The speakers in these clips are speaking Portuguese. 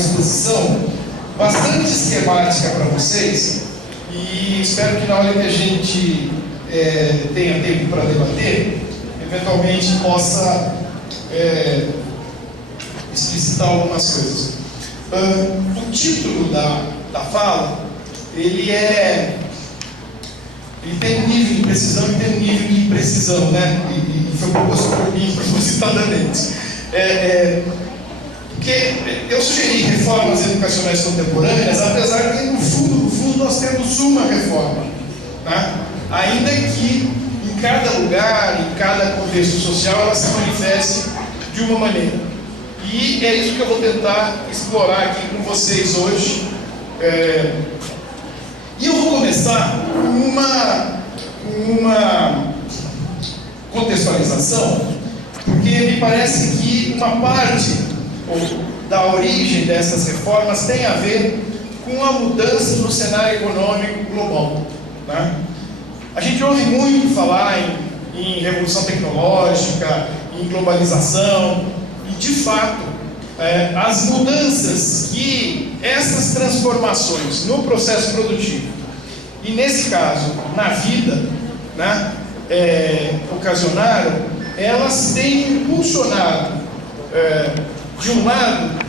exposição bastante esquemática para vocês, e espero que na hora que a gente tenha tempo para debater, eventualmente possa explicitar algumas coisas. O título da fala, ele tem um nível de precisão e tem um nível de imprecisão, né? E foi proposto por mim propositadamente. Porque eu sugeri reformas educacionais contemporâneas, apesar que no fundo nós temos uma reforma, né? Ainda que em cada lugar, em cada contexto social, ela se manifeste de uma maneira. E é isso que eu vou tentar explorar aqui com vocês hoje. E eu vou começar com uma contextualização, porque me parece que uma parte da origem dessas reformas tem a ver com a mudança no cenário econômico global, né? A gente ouve muito falar em revolução tecnológica, em globalização, e de fato, as mudanças que essas transformações no processo produtivo, e nesse caso, na vida, né, ocasionaram, elas têm impulsionado, de um lado,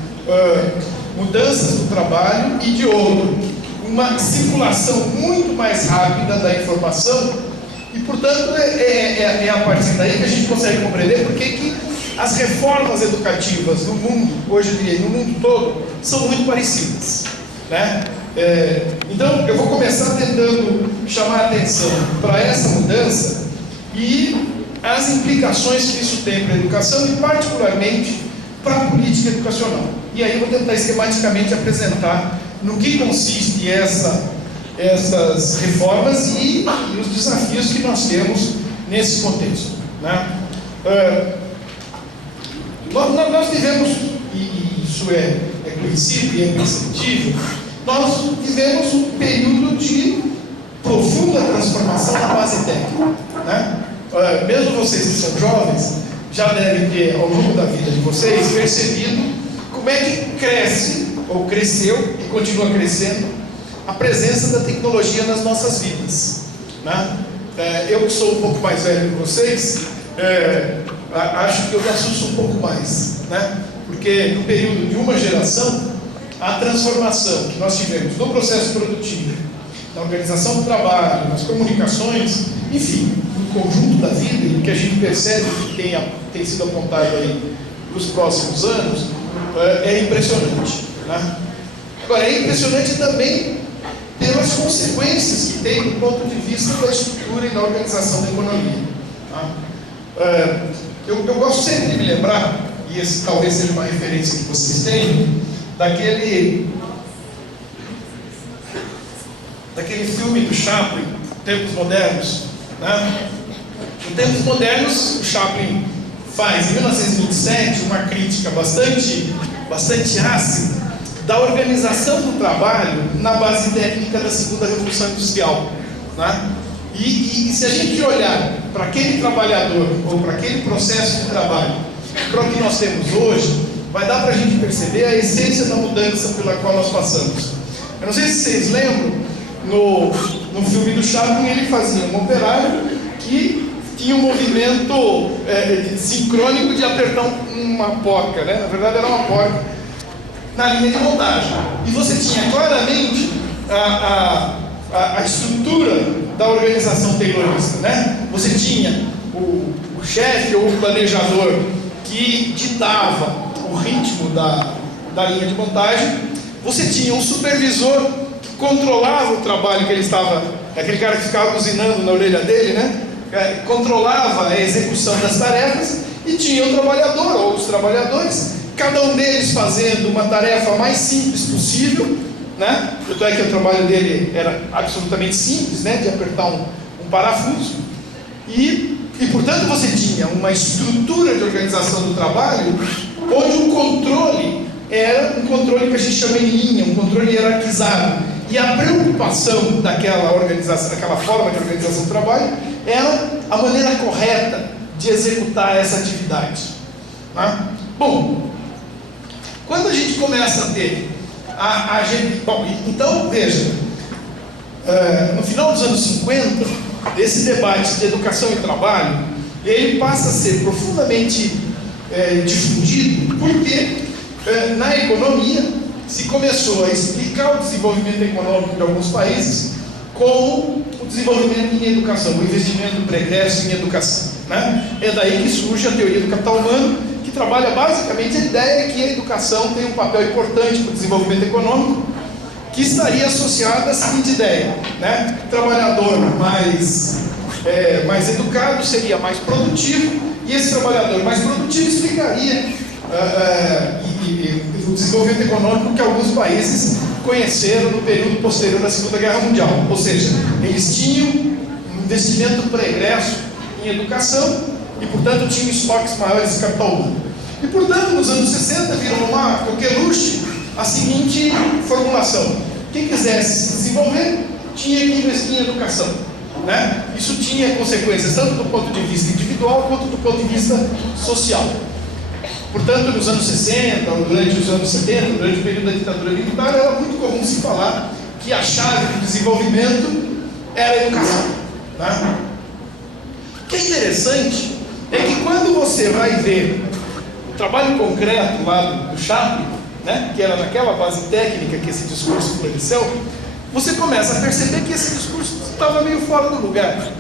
mudanças do trabalho, e de outro, uma circulação muito mais rápida da informação, e portanto é a partir daí que a gente consegue compreender por que as reformas educativas no mundo, hoje eu diria no mundo todo, são muito parecidas, né? Então eu vou começar tentando chamar a atenção para essa mudança e as implicações que isso tem para a educação e particularmente para a política educacional. E aí eu vou tentar esquematicamente apresentar no que consiste essas reformas e os desafios que nós temos nesse contexto, né? Nós vivemos, e isso é conhecido e é perceptível, nós vivemos um período de profunda transformação na base técnica, né? Mesmo vocês que são jovens, já devem ter, ao longo da vida de vocês, percebido como é que cresce, ou cresceu e continua crescendo, a presença da tecnologia nas nossas vidas, né? Eu que sou um pouco mais velho que vocês, acho que eu me assusto um pouco mais, né? Porque no período de uma geração, a transformação que nós tivemos no processo produtivo, na organização do trabalho, nas comunicações, enfim, no conjunto da vida, e o que a gente percebe que tem sido apontado aí nos próximos anos, é impressionante, né? Agora, é impressionante também pelas consequências que tem do ponto de vista da estrutura e da organização da economia, tá? Eu gosto sempre de me lembrar, e esse talvez seja uma referência que vocês tenham, daquele filme do Chaplin, Tempos Modernos, né? Em Tempos Modernos, o Chaplin faz, em 1927, uma crítica bastante ácida da organização do trabalho na base técnica da segunda revolução industrial, né? E se a gente olhar para aquele trabalhador, ou para aquele processo de trabalho, para o que nós temos hoje, vai dar para a gente perceber a essência da mudança pela qual nós passamos. Eu não sei se vocês lembram, no filme do Chaplin, ele fazia um operário que tinha um movimento sincrônico de apertar uma porca, né? Na verdade era uma porca na linha de montagem. E você tinha claramente a estrutura da organização taylorista, né? Você tinha o chefe ou o planejador que ditava o ritmo da linha de montagem. Você tinha um supervisor que controlava o trabalho que ele estava, aquele cara que ficava buzinando na orelha dele, né? Controlava a execução das tarefas, e tinha o trabalhador ou os trabalhadores, cada um deles fazendo uma tarefa mais simples possível, né? Tanto é que o trabalho dele era absolutamente simples, né? De apertar um parafuso, e portanto você tinha uma estrutura de organização do trabalho onde o controle era um controle que a gente chama em linha, um controle hierarquizado, e a preocupação daquela organização, daquela forma de organização do trabalho, era a maneira correta de executar essa atividade, né? Bom, Quando a gente começa a ter bom, então veja, no final dos anos 50, esse debate de educação e trabalho, ele passa a ser profundamente difundido, porque na economia se começou a explicar o desenvolvimento econômico de alguns países como o desenvolvimento em educação, o investimento pregresso em educação, né? É daí que surge a teoria do capital humano, que trabalha basicamente a ideia que a educação tem um papel importante para o desenvolvimento econômico, que estaria associada à seguinte ideia, né? O trabalhador mais educado seria mais produtivo, e esse trabalhador mais produtivo explicaria o desenvolvimento econômico que alguns países conheceram no período posterior à Segunda Guerra Mundial. Ou seja, eles tinham um investimento pregresso em educação e, portanto, tinham estoques maiores de capital humano. E, portanto, nos anos 60 virou uma coqueluche a seguinte formulação: quem quisesse se desenvolver tinha que investir em educação, né? Isso tinha consequências tanto do ponto de vista individual quanto do ponto de vista social. Portanto, nos anos 60, durante os anos 70, durante o período da ditadura militar, era muito comum se falar que a chave do desenvolvimento era a educação, né? O que é interessante é que quando você vai ver o trabalho concreto lá do Chaplin, né, que era naquela base técnica que esse discurso floresceu, você começa a perceber que esse discurso estava meio fora do lugar.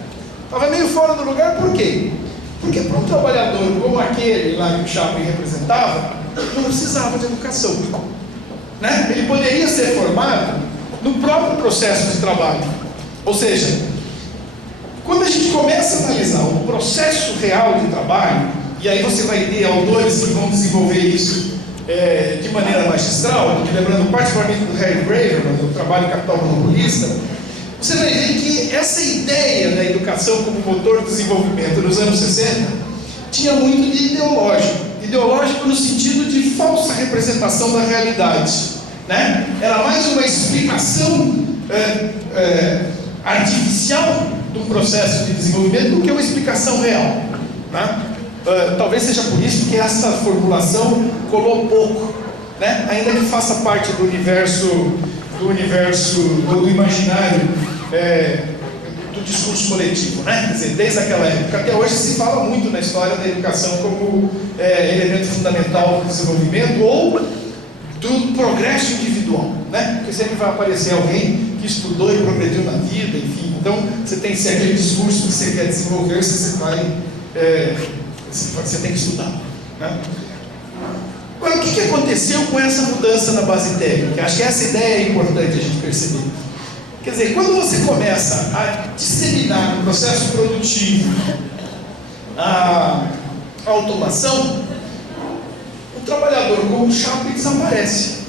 Estava meio fora do lugar por quê? Porque para um trabalhador como aquele lá que o Chaplin representava, não precisava de educação, né? Ele poderia ser formado no próprio processo de trabalho. Ou seja, quando a gente começa a analisar o processo real de trabalho, e aí você vai ter autores que vão desenvolver isso de maneira magistral, lembrando particularmente do Harry Graeber, do trabalho Capital Monopolista, você vai ver que essa ideia da educação como motor de desenvolvimento nos anos 60 tinha muito de ideológico no sentido de falsa representação da realidade, né? Era mais uma explicação artificial do processo de desenvolvimento do que uma explicação real, né? Talvez seja por isso que essa formulação colou pouco, né? Ainda que faça parte do universo do imaginário do discurso coletivo, né? Quer dizer, desde aquela época até hoje se fala muito na história da educação como elemento fundamental do desenvolvimento ou do progresso individual, né? Porque sempre vai aparecer alguém que estudou e progrediu na vida, enfim. Então, você tem aquele discurso que você quer desenvolver, você tem que estudar, né? Agora, o que aconteceu com essa mudança na base técnica? Acho que essa ideia é importante a gente perceber. Quer dizer, quando você começa a disseminar no processo produtivo a automação, o trabalhador como o Chaplin desaparece.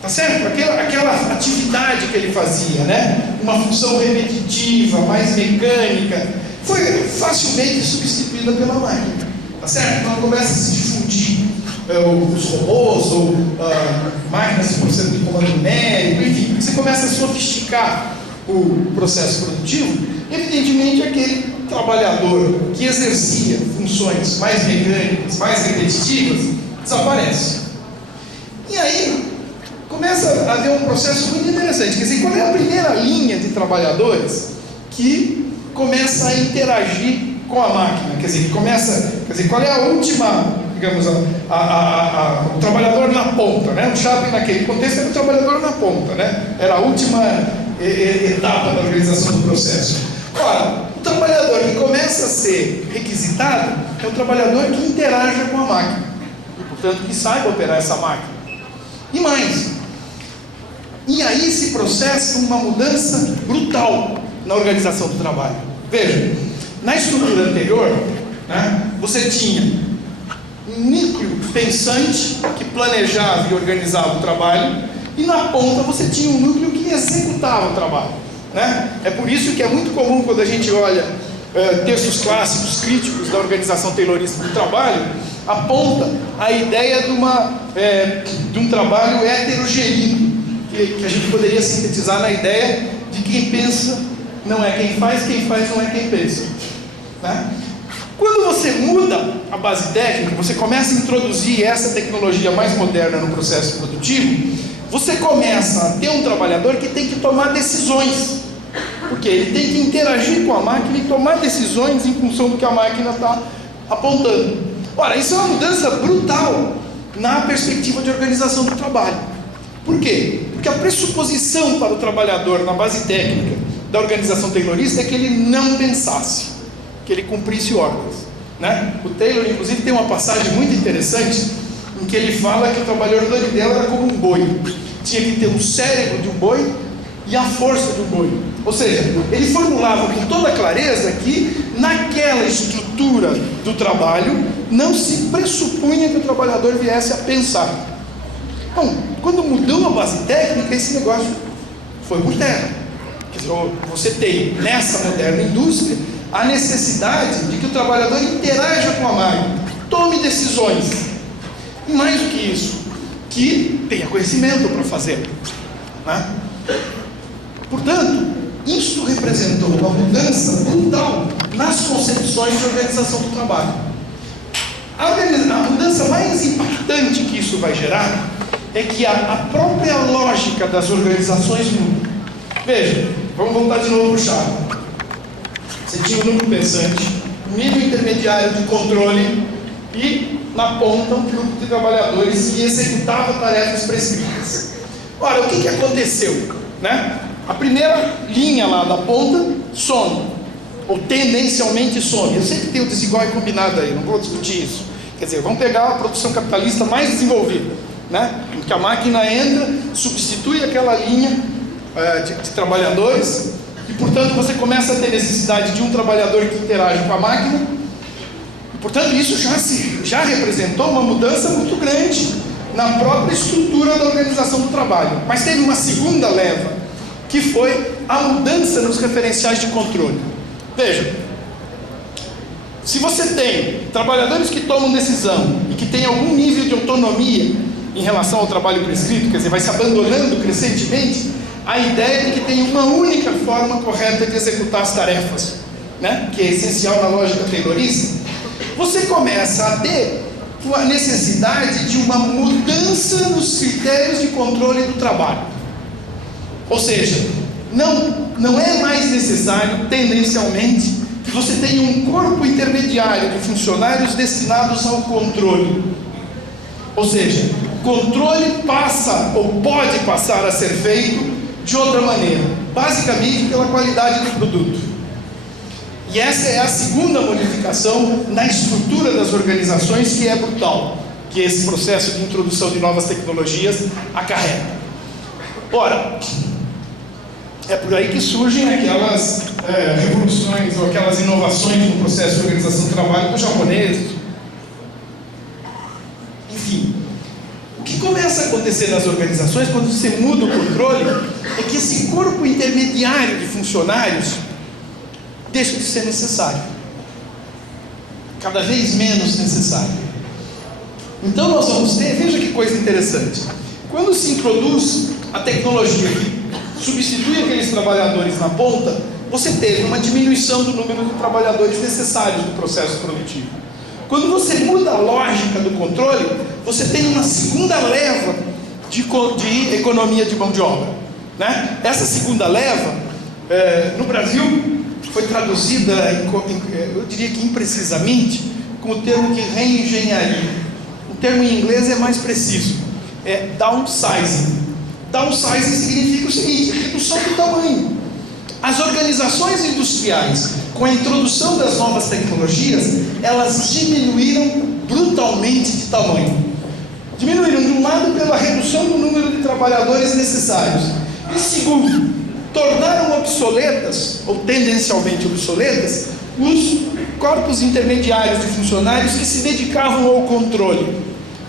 Tá certo? Aquela atividade que ele fazia, né? Uma função repetitiva, mais mecânica, foi facilmente substituída pela máquina. Tá certo? Então começa a se difundir os robôs ou máquinas de processamento de comando numérico, enfim, você começa a sofisticar o processo produtivo. Evidentemente, aquele trabalhador que exercia funções mais mecânicas, mais repetitivas, desaparece. E aí começa a haver um processo muito interessante. Quer dizer, qual é a primeira linha de trabalhadores que começa a interagir com a máquina? Quer dizer, qual é a última, digamos, o trabalhador na ponta, né? O Chaplin naquele contexto era o trabalhador na ponta, né? Era a última etapa da organização do processo. Ora, o trabalhador que começa a ser requisitado é o trabalhador que interaja com a máquina e, portanto, que saiba operar essa máquina. E mais, e aí se processa uma mudança brutal na organização do trabalho. Veja, na estrutura anterior, né, você tinha um núcleo pensante que planejava e organizava o trabalho, e na ponta você tinha um núcleo que executava o trabalho, né? É por isso que é muito comum, quando a gente olha textos clássicos críticos da organização taylorista do trabalho, aponta a ideia de um trabalho heterogeneino, que a gente poderia sintetizar na ideia de quem pensa não é quem faz não é quem pensa, né? Quando você muda a base técnica, você começa a introduzir essa tecnologia mais moderna no processo produtivo, você começa a ter um trabalhador que tem que tomar decisões, porque ele tem que interagir com a máquina e tomar decisões em função do que a máquina está apontando. Ora, isso é uma mudança brutal na perspectiva de organização do trabalho. Por quê? Porque a pressuposição para o trabalhador na base técnica da organização taylorista é que ele não pensasse, que ele cumprisse ordens, né? O Taylor, inclusive, tem uma passagem muito interessante em que ele fala que o trabalhador dela era como um boi, tinha que ter o cérebro de um boi e a força de um boi. Ou seja, ele formulava com toda clareza que naquela estrutura do trabalho não se pressupunha que o trabalhador viesse a pensar. Bom, quando mudou a base técnica, esse negócio foi por terra. Quer dizer, você tem nessa moderna indústria a necessidade de que o trabalhador interaja com a máquina, tome decisões, e mais do que isso, que tenha conhecimento para fazer, né? Portanto, isso representou uma mudança brutal nas concepções de organização do trabalho. A mudança mais impactante que isso vai gerar é que a própria lógica das organizações muda. Veja, vamos voltar de novo no chave. Você tinha um núcleo pensante, um nível intermediário de controle e, na ponta, um grupo de trabalhadores que executava tarefas prescritas. Ora, o que aconteceu, né? A primeira linha lá da ponta some, ou tendencialmente some. Eu sei que tem o desigual e combinado aí, não vou discutir isso. Quer dizer, vamos pegar a produção capitalista mais desenvolvida, né? Em que a máquina entra, substitui aquela linha de trabalhadores, e portanto você começa a ter necessidade de um trabalhador que interage com a máquina, e portanto isso já representou uma mudança muito grande na própria estrutura da organização do trabalho. Mas teve uma segunda leva, que foi a mudança nos referenciais de controle. Veja, se você tem trabalhadores que tomam decisão e que têm algum nível de autonomia em relação ao trabalho prescrito, quer dizer, vai se abandonando crescentemente, a ideia de que tem uma única forma correta de executar as tarefas, né? Que é essencial na lógica taylorista, você começa a ter a necessidade de uma mudança nos critérios de controle do trabalho. Ou seja, não é mais necessário, tendencialmente, que você tenha um corpo intermediário de funcionários destinados ao controle. Ou seja, o controle passa ou pode passar a ser feito de outra maneira, basicamente pela qualidade do produto. E essa é a segunda modificação na estrutura das organizações, que é brutal, que esse processo de introdução de novas tecnologias acarreta. Ora, é por aí que surgem aquelas revoluções ou aquelas inovações no processo de organização do trabalho dos japoneses. Enfim, o que começa a acontecer nas organizações quando você muda o controle é que esse corpo intermediário de funcionários deixa de ser necessário, cada vez menos necessário. Então nós vamos ter, veja que coisa interessante, quando se introduz a tecnologia que substitui aqueles trabalhadores na ponta, você teve uma diminuição do número de trabalhadores necessários no processo produtivo. Quando você muda a lógica do controle, você tem uma segunda leva de economia de mão de obra, né? Essa segunda leva, no Brasil, foi traduzida, eu diria que imprecisamente, com o termo de reengenharia. O termo em inglês é mais preciso, é downsizing. Downsizing significa o seguinte: redução do tamanho. As organizações industriais, com a introdução das novas tecnologias, elas diminuíram brutalmente de tamanho. Diminuíram, de um lado, pela redução do número de trabalhadores necessários, e segundo, tornaram obsoletas, ou tendencialmente obsoletas, os corpos intermediários de funcionários que se dedicavam ao controle.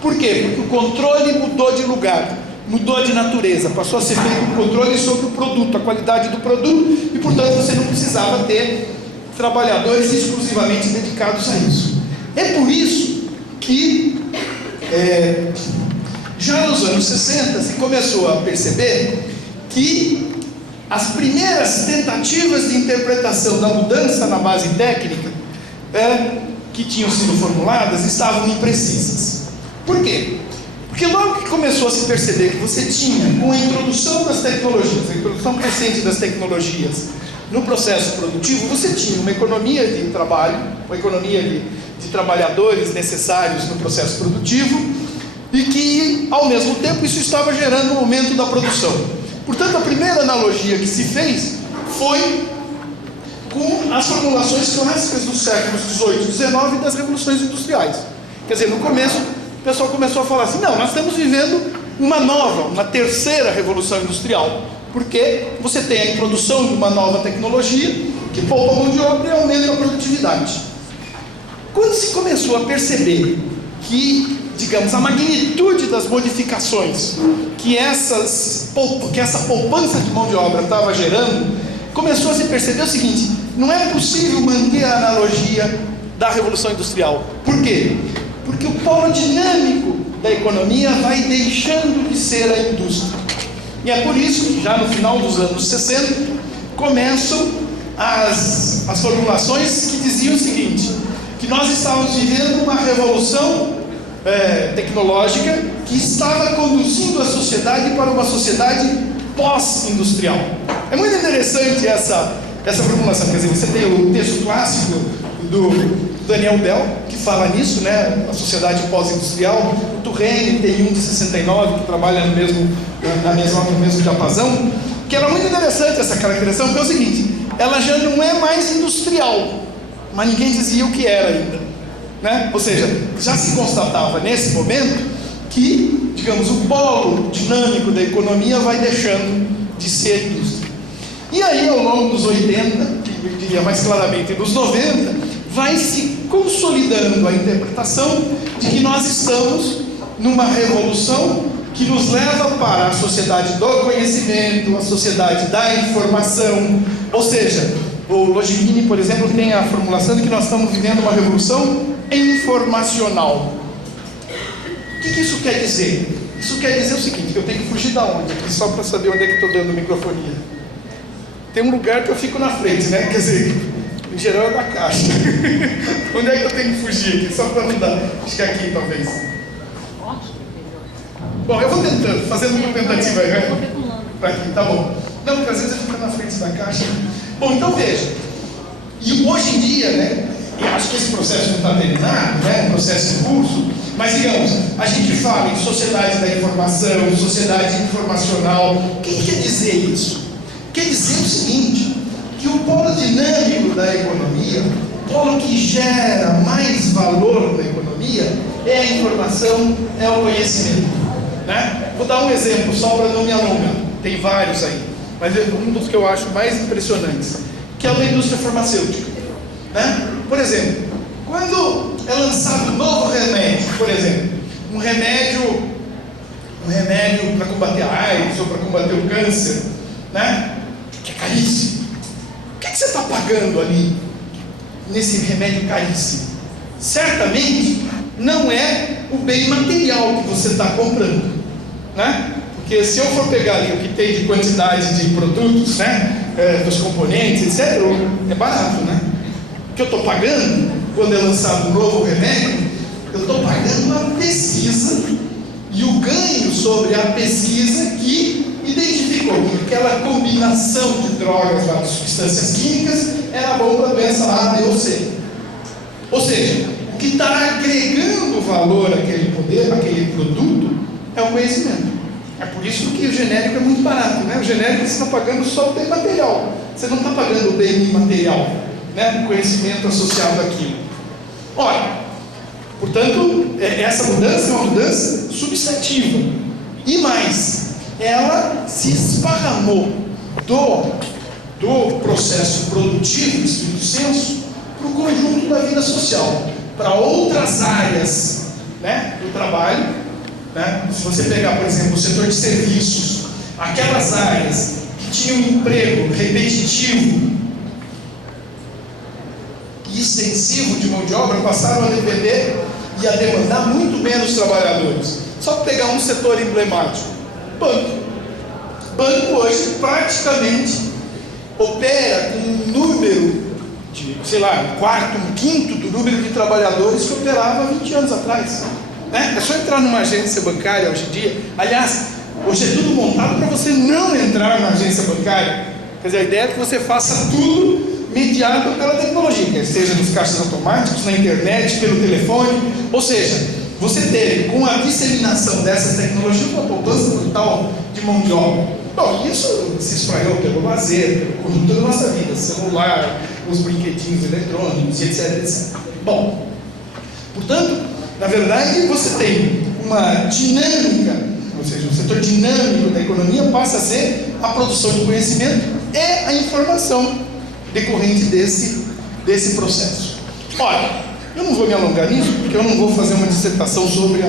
Por quê? Porque o controle mudou de lugar, mudou de natureza, passou a ser feito um controle sobre o produto, a qualidade do produto, e portanto você não precisava ter trabalhadores exclusivamente dedicados a isso. É por isso que já nos anos 60 se começou a perceber que as primeiras tentativas de interpretação da mudança na base técnica, que que tinham sido formuladas estavam imprecisas. Por quê? Porque logo que começou a se perceber que você tinha, com a introdução das tecnologias, a introdução crescente das tecnologias no processo produtivo, você tinha uma economia de trabalho, uma economia de trabalhadores necessários no processo produtivo, e que, ao mesmo tempo, isso estava gerando um aumento da produção. Portanto, a primeira analogia que se fez foi com as formulações clássicas dos séculos XVIII e XIX e das revoluções industriais. Quer dizer, no começo, o pessoal começou a falar assim, não, nós estamos vivendo uma terceira revolução industrial, porque você tem a introdução de uma nova tecnologia que poupa a mão de obra e aumenta a produtividade. Quando se começou a perceber que, digamos, a magnitude das modificações que essa poupança de mão de obra estava gerando, começou a se perceber o seguinte: não é possível manter a analogia da Revolução Industrial. Por quê? Porque o polo dinâmico da economia vai deixando de ser a indústria. E é por isso que já no final dos anos 60 começam as formulações que diziam o seguinte: que nós estávamos vivendo uma revolução tecnológica que estava conduzindo a sociedade para uma sociedade pós-industrial. É muito interessante essa formulação. Quer dizer, você tem o texto clássico do Daniel Bell, que fala nisso, né? A sociedade pós-industrial. O Turrene tem um de 69, que trabalha no mesmo diapasão, que era muito interessante essa caracterização, porque é o seguinte: ela já não é mais industrial, mas ninguém dizia o que era ainda, né? Ou seja, já se constatava nesse momento que, digamos, o polo dinâmico da economia vai deixando de ser indústria. E aí, ao longo dos 80, eu diria mais claramente dos 90, vai se consolidando a interpretação de que nós estamos numa revolução que nos leva para a sociedade do conhecimento, a sociedade da informação. Ou seja, o Logikine, por exemplo, tem a formulação de que nós estamos vivendo uma revolução informacional. O que isso quer dizer? Isso quer dizer o seguinte: que eu tenho que fugir da onde? Aqui só para saber onde é que estou dando microfonia. Tem um lugar que eu fico na frente, né? Quer dizer, em geral é da caixa. Onde é que eu tenho que fugir aqui? Só para não dar. Acho que é aqui, talvez. Bom, eu vou tentando, fazendo uma tentativa aí, né? Para aqui, tá bom. Não, porque às vezes eu fico na frente da caixa. Bom, então veja. E hoje em dia, né? Eu acho que esse processo não está terminado, né? Um processo em curso. Mas, digamos, a gente fala em sociedade da informação, sociedade informacional. O que quer dizer isso? Quer dizer o seguinte: que o polo dinâmico da economia, o polo que gera mais valor na economia, é a informação, é o conhecimento, né? Vou dar um exemplo só para não me alongar. Tem vários aí, mas um dos que eu acho mais impressionantes, que é o da indústria farmacêutica, né? Por exemplo, quando é lançado um novo remédio, por exemplo, um remédio para combater a AIDS ou para combater o câncer, né? Que é caríssimo. O que você está pagando ali nesse remédio caríssimo? Certamente não é o bem material que você está comprando, né? Porque se eu for pegar ali o que tem de quantidade de produtos, né? Dos componentes, etc., é barato, né? O que eu estou pagando quando é lançado um novo remédio, eu estou pagando uma pesquisa e o ganho sobre a pesquisa que identificou que aquela combinação de drogas lá, de substâncias químicas, era bom para a doença A, B ou C. Ou seja, o que está agregando valor àquele poder, àquele produto, é o conhecimento. É por isso que o genérico é muito barato, né? O genérico você está pagando só o bem material, você não está pagando o bem imaterial, né? O conhecimento associado àquilo. Ora, portanto, essa mudança é uma mudança substantiva. E mais, ela se esparramou do processo produtivo, de estrito senso, para o conjunto da vida social, para outras áreas, né, do trabalho, né? Se você pegar, por exemplo, o setor de serviços, aquelas áreas que tinham um emprego repetitivo e extensivo de mão de obra, passaram a depender e a demandar muito menos trabalhadores. Só para pegar um setor emblemático: banco. Banco hoje praticamente opera com um número sei lá, um quarto, um quinto do número de trabalhadores que operava há 20 anos atrás. Né? É só entrar numa agência bancária hoje em dia. Aliás, hoje é tudo montado para você não entrar na agência bancária. Quer dizer, a ideia é que você faça tudo mediado pela tecnologia, quer seja nos caixas automáticos, na internet, pelo telefone. Ou seja, você teve, com a disseminação dessas tecnologias, uma poupança brutal de mão de obra. Bom, isso se espraiou pelo lazer, pelo conjunto da nossa vida, celular, os brinquedinhos eletrônicos, etc, etc. Bom, portanto, na verdade, você tem uma dinâmica, ou seja, o setor dinâmico da economia passa a ser a produção de conhecimento e a informação decorrente desse processo. Olha, eu não vou me alongar nisso, porque eu não vou fazer uma dissertação sobre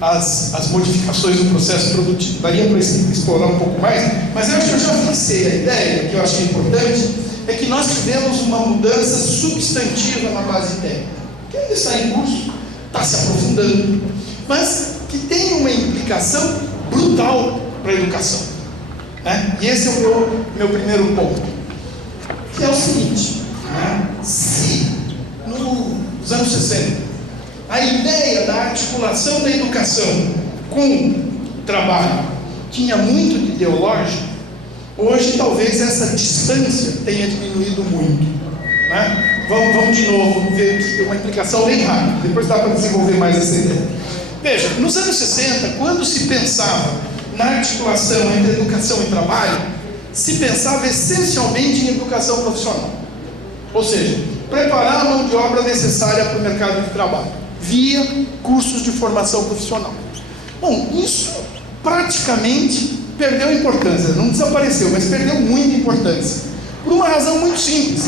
as modificações do processo produtivo. Daria para explorar um pouco mais, mas eu acho que eu já avancei. A ideia que eu achei importante é que nós tivemos uma mudança substantiva na base técnica, que ainda está em curso, está se aprofundando, mas que tem uma implicação brutal para a educação. Né? E esse é o meu primeiro ponto, que é o seguinte, né? Se nos anos 60 a ideia da articulação da educação com trabalho tinha muito de ideológico, hoje talvez essa distância tenha diminuído muito. Né? Vamos de novo ver que tem uma implicação bem rápida, depois dá para desenvolver mais essa ideia. Veja, nos anos 60, quando se pensava na articulação entre educação e trabalho, se pensava essencialmente em educação profissional, ou seja, preparar a mão de obra necessária para o mercado de trabalho, via cursos de formação profissional. Bom, isso praticamente perdeu importância, não desapareceu, mas perdeu muita importância, por uma razão muito simples.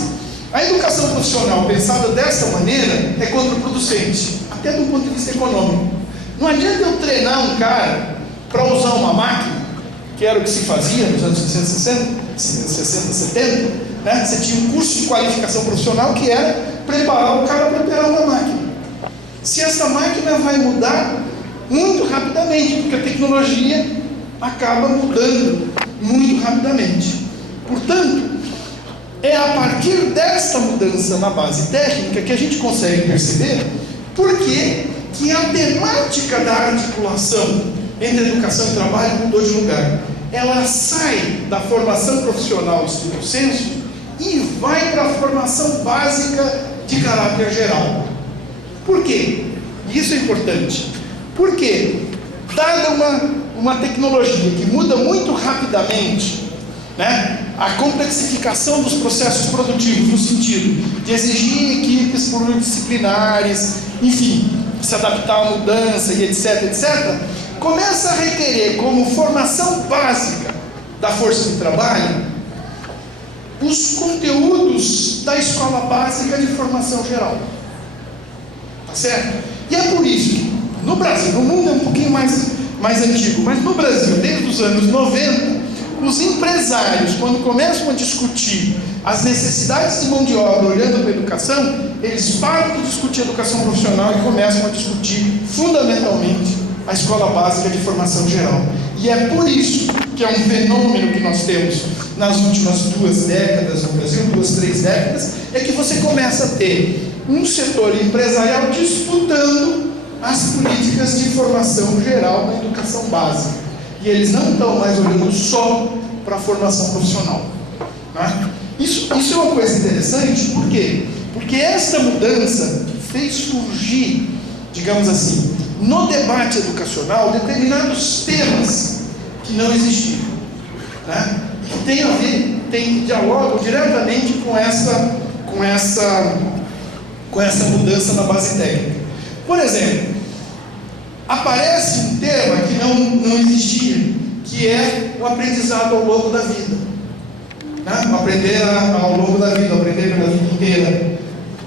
A educação profissional pensada dessa maneira é contraproducente, até do ponto de vista econômico. Não adianta eu treinar um cara para usar uma máquina, que era o que se fazia nos anos 60, 70, né? Você tinha um curso de qualificação profissional que era preparar o cara para operar uma máquina. Se essa máquina vai mudar muito rapidamente, porque a tecnologia acaba mudando muito rapidamente. Portanto, é a partir desta mudança na base técnica que a gente consegue perceber por que a temática da articulação entre educação e trabalho mudou de lugar. Ela sai da formação profissional estricto sensu e vai para a formação básica de caráter geral. Por quê? Isso é importante. Porque, dada uma tecnologia que muda muito rapidamente, né, a complexificação dos processos produtivos, no sentido de exigir equipes pluridisciplinares, enfim, se adaptar à mudança e etc, etc, começa a requerer como formação básica da força de trabalho os conteúdos da escola básica de formação geral. Tá certo? E é por isso que no Brasil, no mundo é um pouquinho mais antigo, mas no Brasil, desde os anos 90, os empresários, quando começam a discutir as necessidades de mão de obra olhando para a educação, eles param de discutir a educação profissional e começam a discutir fundamentalmente a escola básica de formação geral. E é por isso que é um fenômeno que nós temos nas últimas 2 décadas no Brasil, 2, 3 décadas, é que você começa a ter um setor empresarial disputando as políticas de formação geral na educação básica. E eles não estão mais olhando só para a formação profissional. Né? Isso é uma coisa interessante, por quê? Porque essa mudança fez surgir, digamos assim, no debate educacional, determinados temas que não existiam, né? E que dialogam diretamente com essa mudança na base técnica. Por exemplo, aparece um tema que não existia, que é o aprendizado ao longo da vida, né? Aprender ao longo da vida, aprender pela vida inteira,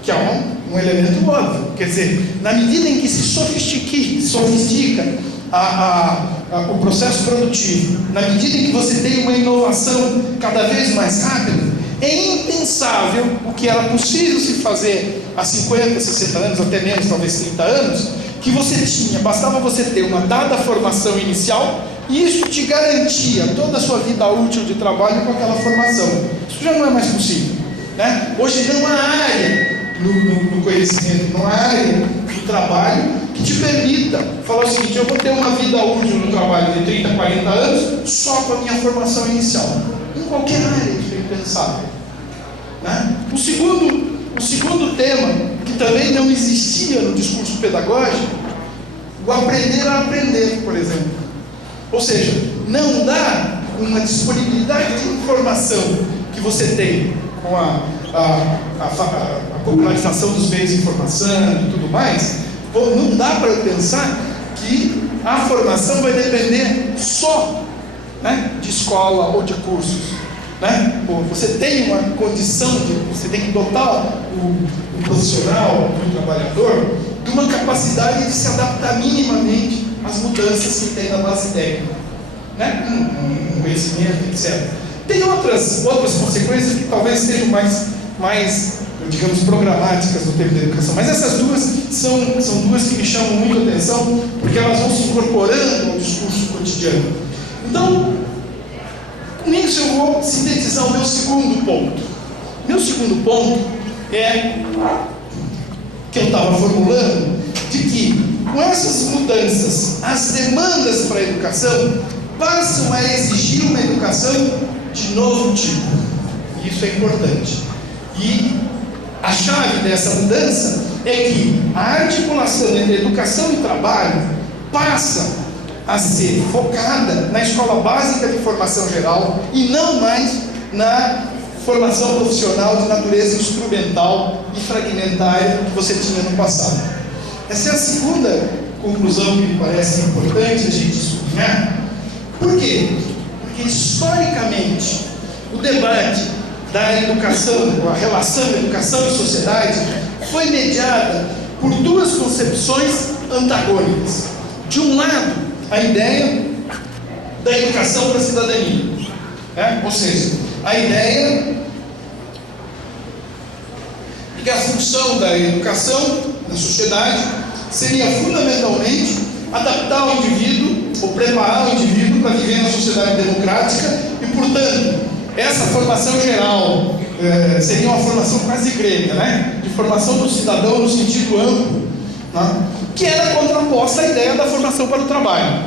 que é um elemento óbvio. Quer dizer, na medida em que se sofistica o processo produtivo, na medida em que você tem uma inovação cada vez mais rápida, é impensável o que era possível se fazer há 50, 60 anos, até menos, talvez 30 anos, que você tinha, bastava você ter uma dada formação inicial e isso te garantia toda a sua vida útil de trabalho com aquela formação. Isso já não é mais possível. né? Hoje não há área no conhecimento, não há área do trabalho que te permita falar o seguinte: eu vou ter uma vida útil no trabalho de 30, 40 anos só com a minha formação inicial. Em qualquer área que tem pensado, né? O segundo tema, que também não existia no discurso pedagógico, o aprender a aprender, por exemplo. Ou seja, não dá uma disponibilidade de informação que você tem com a popularização dos meios de informação e tudo mais. Não dá para eu pensar que a formação vai depender só, né, de escola ou de cursos, né? Você tem uma condição você tem que dotar o profissional, o trabalhador, de uma capacidade de se adaptar minimamente às mudanças que tem na base técnica, né? Um conhecimento, etc. Tem outras consequências que talvez sejam mais, digamos, programáticas no termo da educação, mas essas duas são duas que me chamam muito a atenção, porque elas vão se incorporando ao discurso cotidiano. Então, com isso eu vou sintetizar o meu segundo ponto. Meu segundo ponto é que eu estava formulando, de que com essas mudanças, as demandas para a educação passam a exigir uma educação de novo tipo. E isso é importante. E a chave dessa mudança é que a articulação entre educação e trabalho passa a ser focada na escola básica de formação geral e não mais na formação profissional de natureza instrumental e fragmentária que você tinha no passado. Essa é a segunda conclusão que me parece importante a gente sublinhar. Por quê? Porque historicamente o debate da educação, a relação educação e sociedade, foi mediada por duas concepções antagônicas. De um lado, a ideia da educação para a cidadania, né? Ou seja, a ideia de que a função da educação na sociedade seria fundamentalmente adaptar o indivíduo, ou preparar o indivíduo para viver na sociedade democrática e, portanto, essa formação geral seria uma formação quase grega, né? De formação do cidadão no sentido amplo, né? Que era contraposta à ideia da formação para o trabalho,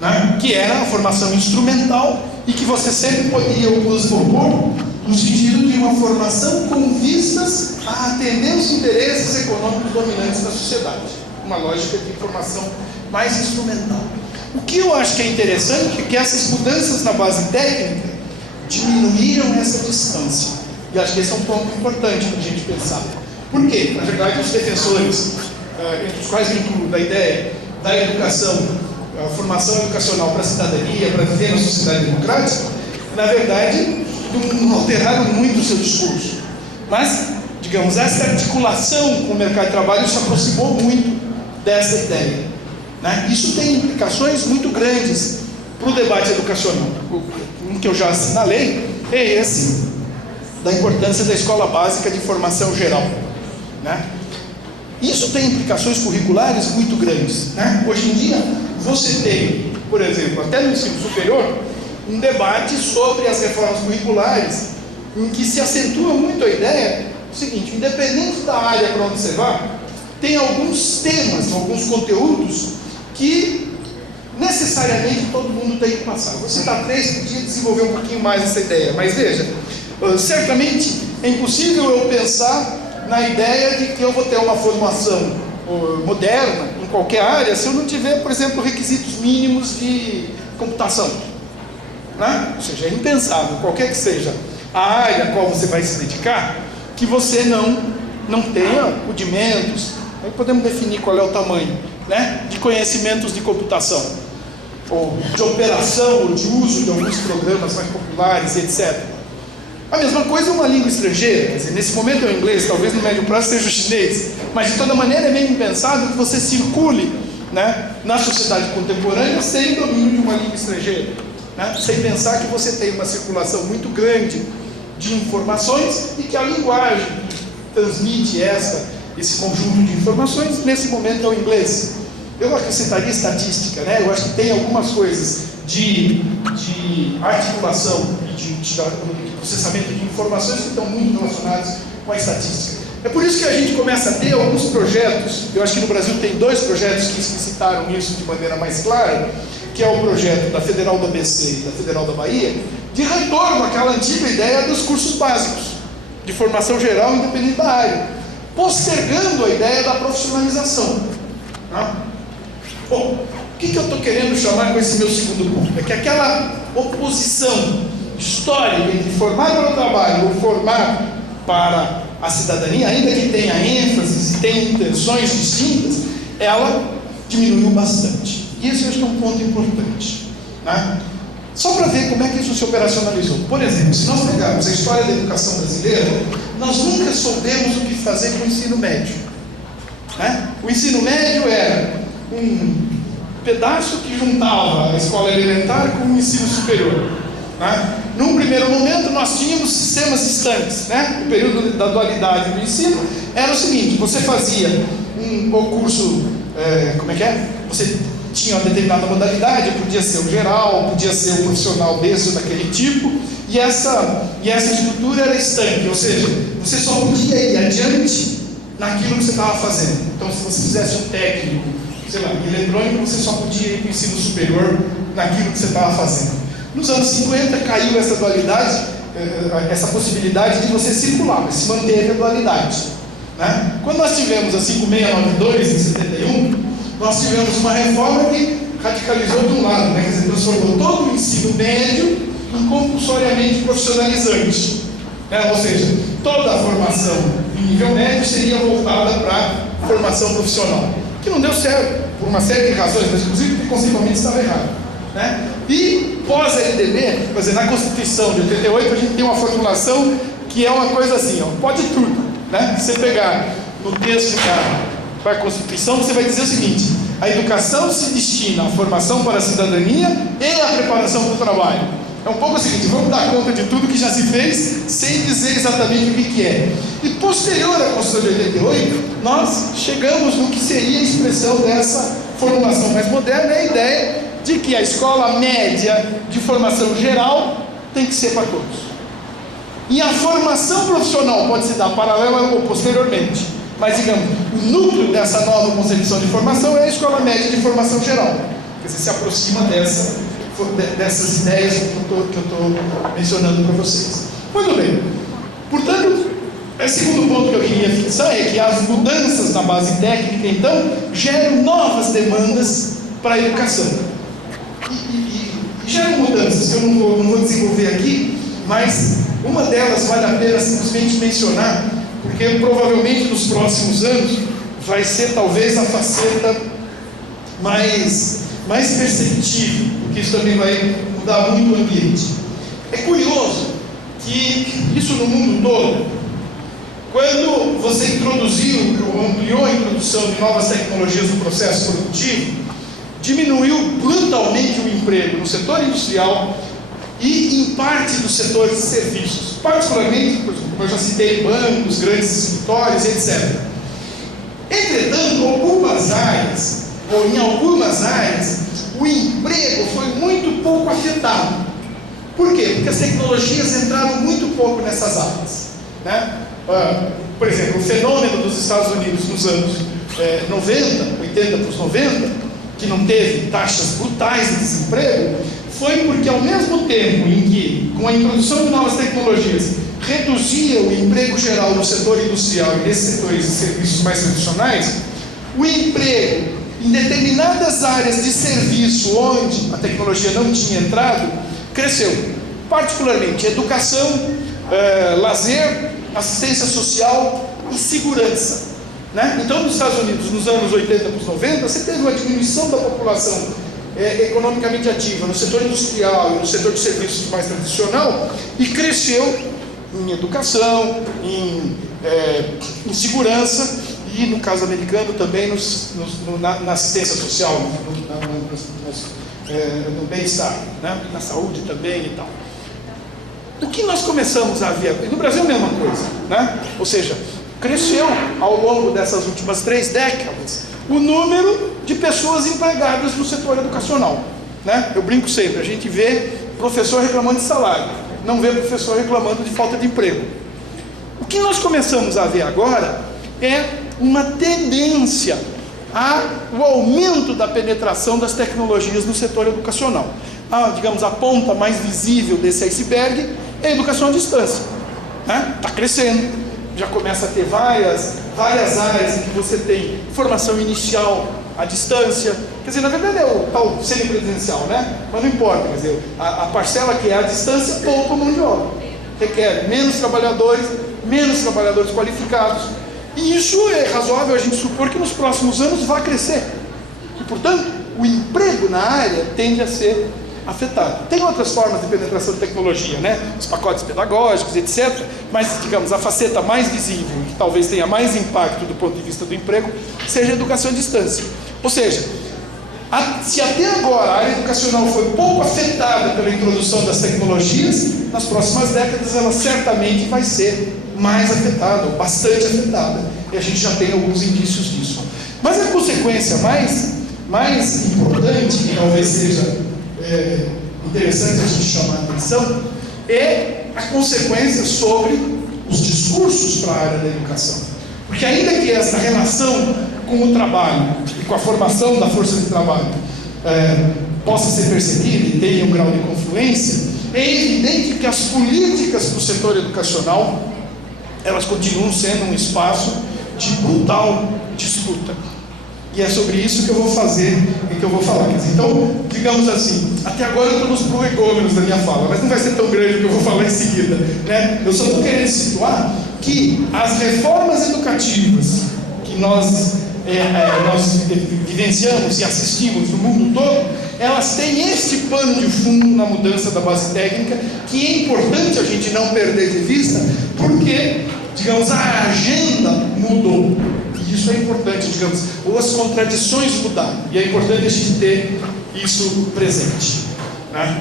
né? Que era a formação instrumental e que você sempre podia propor no sentido de uma formação com vistas a atender os interesses econômicos dominantes da sociedade. Uma lógica de formação mais instrumental. O que eu acho que é interessante é que essas mudanças na base técnica diminuíram essa distância. E acho que esse é um ponto importante para a gente pensar. Por quê? Na verdade, os defensores, entre os quais me incluo, da ideia da educação, a formação educacional para a cidadania, para viver na sociedade democrática, na verdade, não alteraram muito o seu discurso. Mas, digamos, essa articulação com o mercado de trabalho se aproximou muito dessa ideia, né? Isso tem implicações muito grandes para o debate educacional. Um que eu já assinalei é esse, da importância da escola básica de formação geral, né? Isso tem implicações curriculares muito grandes, né? Hoje em dia, você tem, por exemplo, até no ensino superior, um debate sobre as reformas curriculares, em que se acentua muito a ideia do seguinte: independente da área para onde você vá, tem alguns temas, alguns conteúdos que necessariamente todo mundo tem que passar. Vou citar três, podia desenvolver um pouquinho mais essa ideia, mas veja, certamente é impossível eu pensar na ideia de que eu vou ter uma formação moderna em qualquer área se eu não tiver, por exemplo, requisitos mínimos de computação, né? Ou seja, é impensável, qualquer que seja a área a qual você vai se dedicar, que você não tenha rudimentos. Aí podemos definir qual é o tamanho, né, de conhecimentos de computação, ou de operação, ou de uso de alguns programas mais populares, etc. A mesma coisa é uma língua estrangeira. Quer dizer, nesse momento é o inglês, talvez no médio prazo seja o chinês, mas de toda maneira é meio impensável que você circule, né, na sociedade contemporânea sem domínio de uma língua estrangeira, né, sem pensar que você tem uma circulação muito grande de informações e que a linguagem que transmite esse conjunto de informações, nesse momento é o inglês. Eu acrescentaria estatística, né? Eu acho que tem algumas coisas de articulação e de processamento de informações que estão muito relacionadas com a estatística. É por isso que a gente começa a ter alguns projetos. Eu acho que no Brasil tem 2 projetos que explicitaram isso de maneira mais clara, que é o projeto da Federal do ABC e da Federal da Bahia, de retorno àquela antiga ideia dos cursos básicos, de formação geral independente da área, postergando a ideia da profissionalização. Tá? Bom, o que eu estou querendo chamar com esse meu segundo ponto? É que aquela oposição histórica entre formar para o trabalho ou formar para a cidadania, ainda que tenha ênfase e tenha intenções distintas, ela diminuiu bastante. E esse eu acho que é um ponto importante. Né? Só para ver como é que isso se operacionalizou. Por exemplo, se nós pegarmos a história da educação brasileira, nós nunca soubemos o que fazer com o ensino médio. Né? O ensino médio era um pedaço que juntava a escola elementar com o ensino superior. Né? Num primeiro momento nós tínhamos sistemas distantes. Né? O período da dualidade do ensino era o seguinte: você fazia um curso, você tinha uma determinada modalidade, podia ser o geral, podia ser o profissional desse ou daquele tipo, e essa estrutura era estanque, ou seja, você só podia ir adiante naquilo que você estava fazendo. Então, se você fizesse um técnico, sei lá, em eletrônico, você só podia ir para o ensino superior naquilo que você estava fazendo. Nos anos 50 caiu essa dualidade, essa possibilidade de você circular, mas se manteve a dualidade. Né? Quando nós tivemos a 5692 em 71, nós tivemos uma reforma que radicalizou de um lado, né? Quer dizer, transformou todo o ensino médio em compulsoriamente profissionalizante. Né? Ou seja, toda a formação em nível médio seria voltada para a formação profissional, que não deu certo, por uma série de razões, mas inclusive porque conceitualmente estava errado. Né? E pós-LDB, quer dizer, na Constituição de 88, a gente tem uma formulação que é uma coisa assim, ó, pode tudo. Né? Se você pegar no texto da Constituição, você vai dizer o seguinte: a educação se destina à formação para a cidadania e à preparação para o trabalho. É um pouco o seguinte: vamos dar conta de tudo que já se fez, sem dizer exatamente o que é. E posterior à Constituição de 88, nós chegamos no que seria a expressão dessa formulação mais moderna, é a ideia de que a escola média de formação geral tem que ser para todos. E a formação profissional pode se dar paralela ou posteriormente, mas, digamos, o núcleo dessa nova concepção de formação é a escola média de formação geral. Quer dizer, se aproxima dessas ideias que eu estou mencionando para vocês. Muito bem. Portanto, o segundo ponto que eu queria fixar é que as mudanças na base técnica, então, geram novas demandas para a educação. E geram mudanças que eu não vou desenvolver aqui, mas uma delas vale a pena simplesmente mencionar, porque provavelmente nos próximos anos vai ser talvez a faceta mais perceptível, porque isso também vai mudar muito o ambiente. É curioso que isso no mundo todo, quando você introduziu ou ampliou a introdução de novas tecnologias no processo produtivo, diminuiu brutalmente o emprego no setor industrial e em parte dos setores de serviços, particularmente, por exemplo, como eu já citei, bancos, grandes escritórios, etc. Entretanto, em algumas áreas, o emprego foi muito pouco afetado. Por quê? Porque as tecnologias entraram muito pouco nessas áreas. Né? Por exemplo, o fenômeno dos Estados Unidos nos anos 80 para os 90, que não teve taxas brutais de desemprego, foi porque ao mesmo tempo em que, com a introdução de novas tecnologias, reduzia o emprego geral no setor industrial e nesses setores de serviços mais tradicionais, o emprego em determinadas áreas de serviço onde a tecnologia não tinha entrado, cresceu. Particularmente educação, lazer, assistência social e segurança. Né? Então, nos Estados Unidos, nos anos 80 para os 90, você teve uma diminuição da população economicamente ativa no setor industrial e no setor de serviços mais tradicional, e cresceu em educação, em segurança e, no caso americano, também na assistência social, no bem-estar, né? Na saúde também e tal. O que nós começamos a ver, e no Brasil a mesma coisa, né? Ou seja, cresceu ao longo dessas últimas 3 décadas o número de pessoas empregadas no setor educacional. Né? Eu brinco sempre, a gente vê professor reclamando de salário. não vê professor reclamando de falta de emprego. O que nós começamos a ver agora é uma tendência ao aumento da penetração das tecnologias no setor educacional. Digamos, a ponta mais visível desse iceberg é a educação à distância. Está crescendo, já começa a ter várias áreas em que você tem formação inicial à distância. Quer dizer, na verdade é o tal semipresencial, né? Mas não importa, quer dizer, a parcela que é à distância poupa mão de obra. Requer menos trabalhadores qualificados. E isso é razoável a gente supor que nos próximos anos vai crescer. E, portanto, o emprego na área tende a ser afetado. Tem outras formas de penetração de tecnologia, né? Os pacotes pedagógicos, etc. Mas, digamos, a faceta mais visível, que talvez tenha mais impacto do ponto de vista do emprego, seja a educação à distância. Ou seja, se até agora a área educacional foi pouco afetada pela introdução das tecnologias, nas próximas décadas ela certamente vai ser mais afetada, ou bastante afetada. E a gente já tem alguns indícios disso. Mas a consequência mais importante, que talvez seja interessante a gente chamar a atenção, é a consequência sobre os discursos para a área da educação. Porque ainda que essa relação com o trabalho e com a formação da força de trabalho possa ser percebida e tenha um grau de confluência, é evidente que as políticas do setor educacional, elas continuam sendo um espaço de brutal disputa. E é sobre isso que eu vou fazer e que eu vou falar. Então, digamos assim, até agora eu estou nos prolegômenos da minha fala, mas não vai ser tão grande o que eu vou falar em seguida, né? Eu só estou querendo situar que as reformas educativas que nós vivenciamos e assistimos no mundo todo, elas têm este pano de fundo na mudança da base técnica, que é importante a gente não perder de vista, porque, digamos, a agenda mudou. E isso é importante, digamos, ou as contradições mudaram, e é importante a gente ter isso presente, né?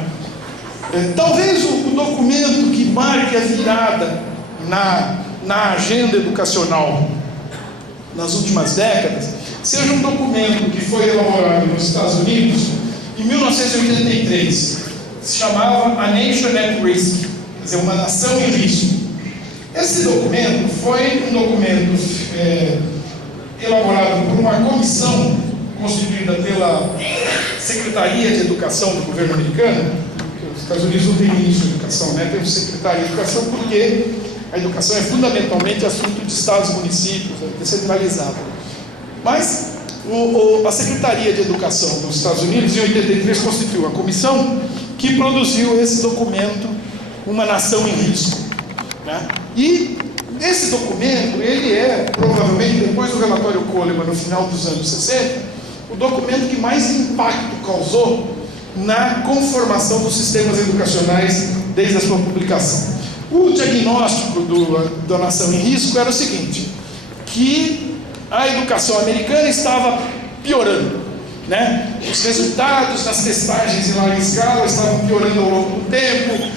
Talvez o documento que marque a virada na agenda educacional nas últimas décadas seja um documento que foi elaborado nos Estados Unidos em 1983, se chamava A Nation at Risk, quer dizer, uma nação em risco. Esse documento foi um documento elaborado por uma comissão constituída pela Secretaria de Educação do governo americano. Os Estados Unidos não tem ministro de educação, né? Tem um secretário de educação, porque a educação é fundamentalmente assunto de estados e municípios, é descentralizado. Mas a Secretaria de Educação dos Estados Unidos, em 83, constituiu a comissão que produziu esse documento, Uma Nação em Risco, né? E esse documento, ele é, provavelmente, depois do relatório Coleman, no final dos anos 60, o documento que mais impacto causou na conformação dos sistemas educacionais desde a sua publicação. O diagnóstico da nação em risco era o seguinte, que a educação americana estava piorando, né? Os resultados das testagens em larga escala estavam piorando ao longo do tempo,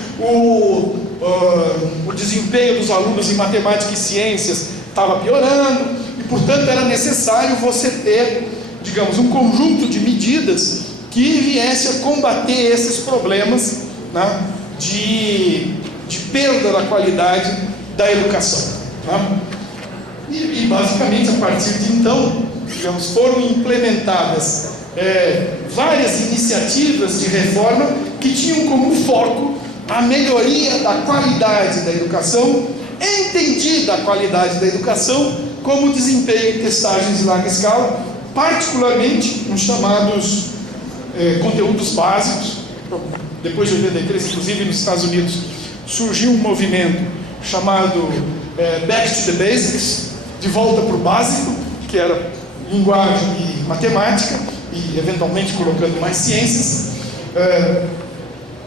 o desempenho dos alunos em matemática e ciências estava piorando, e portanto era necessário você ter, digamos, um conjunto de medidas que viesse a combater esses problemas, né, de perda da qualidade da educação, né? E basicamente a partir de então, digamos, foram implementadas várias iniciativas de reforma que tinham como foco a melhoria da qualidade da educação, entendida a qualidade da educação como desempenho em testagens de larga escala, particularmente nos chamados conteúdos básicos. Depois de 83, inclusive nos Estados Unidos, surgiu um movimento chamado Back to the Basics, de volta para o básico, que era linguagem e matemática, e eventualmente colocando mais ciências,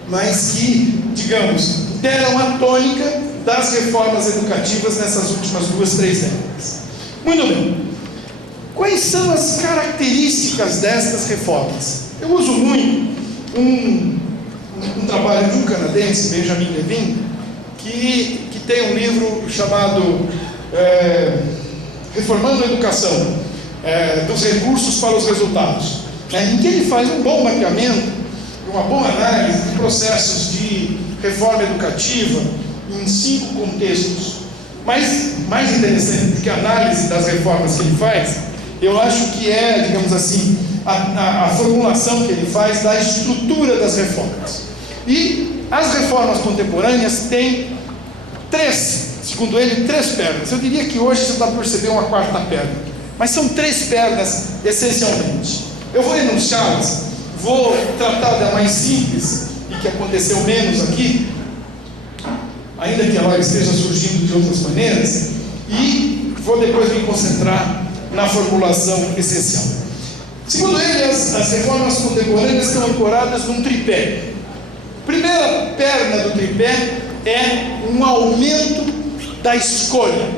mas que, digamos, deram a tônica das reformas educativas nessas últimas 2-3 décadas. Muito bem. Quais são as características destas reformas? Eu uso muito um trabalho de um canadense, Benjamin Levin, que tem um livro chamado Reformando a Educação, dos recursos para os resultados, em que ele faz um bom mapeamento, uma boa análise de processos de reforma educativa em 5 contextos. Mas mais interessante do que a análise das reformas que ele faz, eu acho que é, digamos assim, a formulação que ele faz da estrutura das reformas. E as reformas contemporâneas têm segundo ele, 3 pernas. Eu diria que hoje você dá para perceber uma 4ª perna, mas são 3 pernas essencialmente. Eu vou enunciá-las, vou tratar da mais simples e que aconteceu menos aqui, ainda que ela esteja surgindo de outras maneiras, e vou depois me concentrar na formulação essencial. Segundo ele, as reformas contemporâneas estão ancoradas num tripé. A primeira perna do tripé é um aumento da escolha,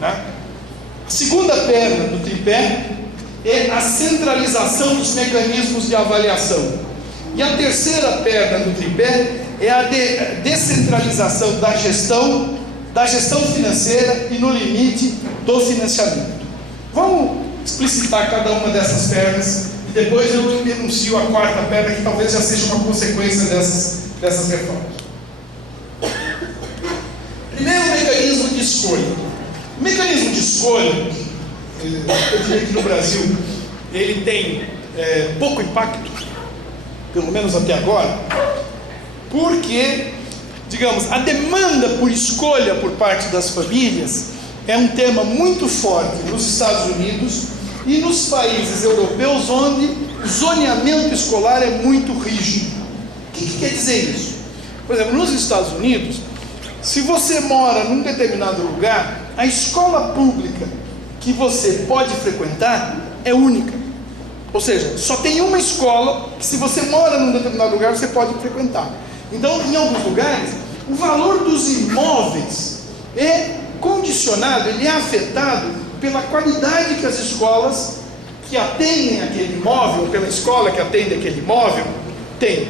né? A segunda perna do tripé é a centralização dos mecanismos de avaliação. E a terceira perna do tripé é a descentralização da gestão financeira e, no limite, do financiamento. Vamos explicitar cada uma dessas pernas e depois eu denuncio a 4ª perna, que talvez já seja uma consequência dessas reformas. Primeiro, o mecanismo de escolha. O mecanismo de escolha, eu diria que no Brasil, ele tem pouco impacto, pelo menos até agora, porque, digamos, a demanda por escolha por parte das famílias é um tema muito forte nos Estados Unidos e nos países europeus, onde o zoneamento escolar é muito rígido. O que quer dizer isso? Por exemplo, nos Estados Unidos, se você mora num determinado lugar, a escola pública que você pode frequentar é única. Ou seja, só tem uma escola que, se você mora num determinado lugar, você pode frequentar. Então, em alguns lugares, o valor dos imóveis é condicionado, ele é afetado pela qualidade que as escolas que atendem aquele imóvel, ou pela escola que atende aquele imóvel, têm.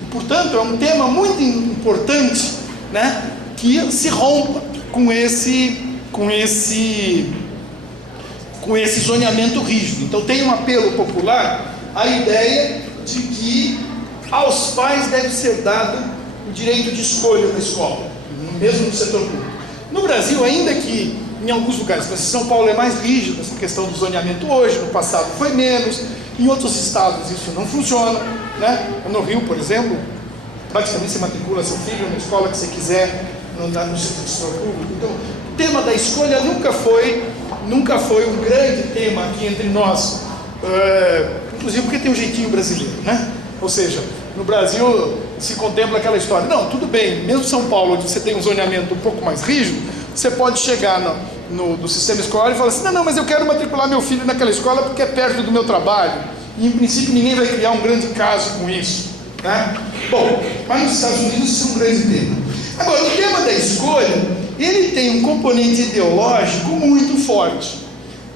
E, portanto, é um tema muito importante, né, que se rompa com esse zoneamento rígido. Então tem um apelo popular a ideia de que aos pais deve ser dado o direito de escolha da escola, mesmo no setor público. No Brasil, ainda que em alguns lugares, mas São Paulo é mais rígido essa questão do zoneamento hoje, no passado foi menos, em outros estados isso não funciona, né? No Rio, por exemplo, praticamente você matricula seu filho na escola que você quiser, no setor público. Então, o tema da escolha nunca foi um grande tema aqui entre nós, inclusive porque tem um jeitinho brasileiro, né? Ou seja, no Brasil se contempla aquela história, não, tudo bem, mesmo São Paulo, onde você tem um zoneamento um pouco mais rígido, você pode chegar no sistema escolar e falar assim, não, mas eu quero matricular meu filho naquela escola porque é perto do meu trabalho, e em princípio ninguém vai criar um grande caso com isso, né? Bom, mas nos Estados Unidos isso é um grande tema. Agora, o tema da escolha, ele tem um componente ideológico muito forte.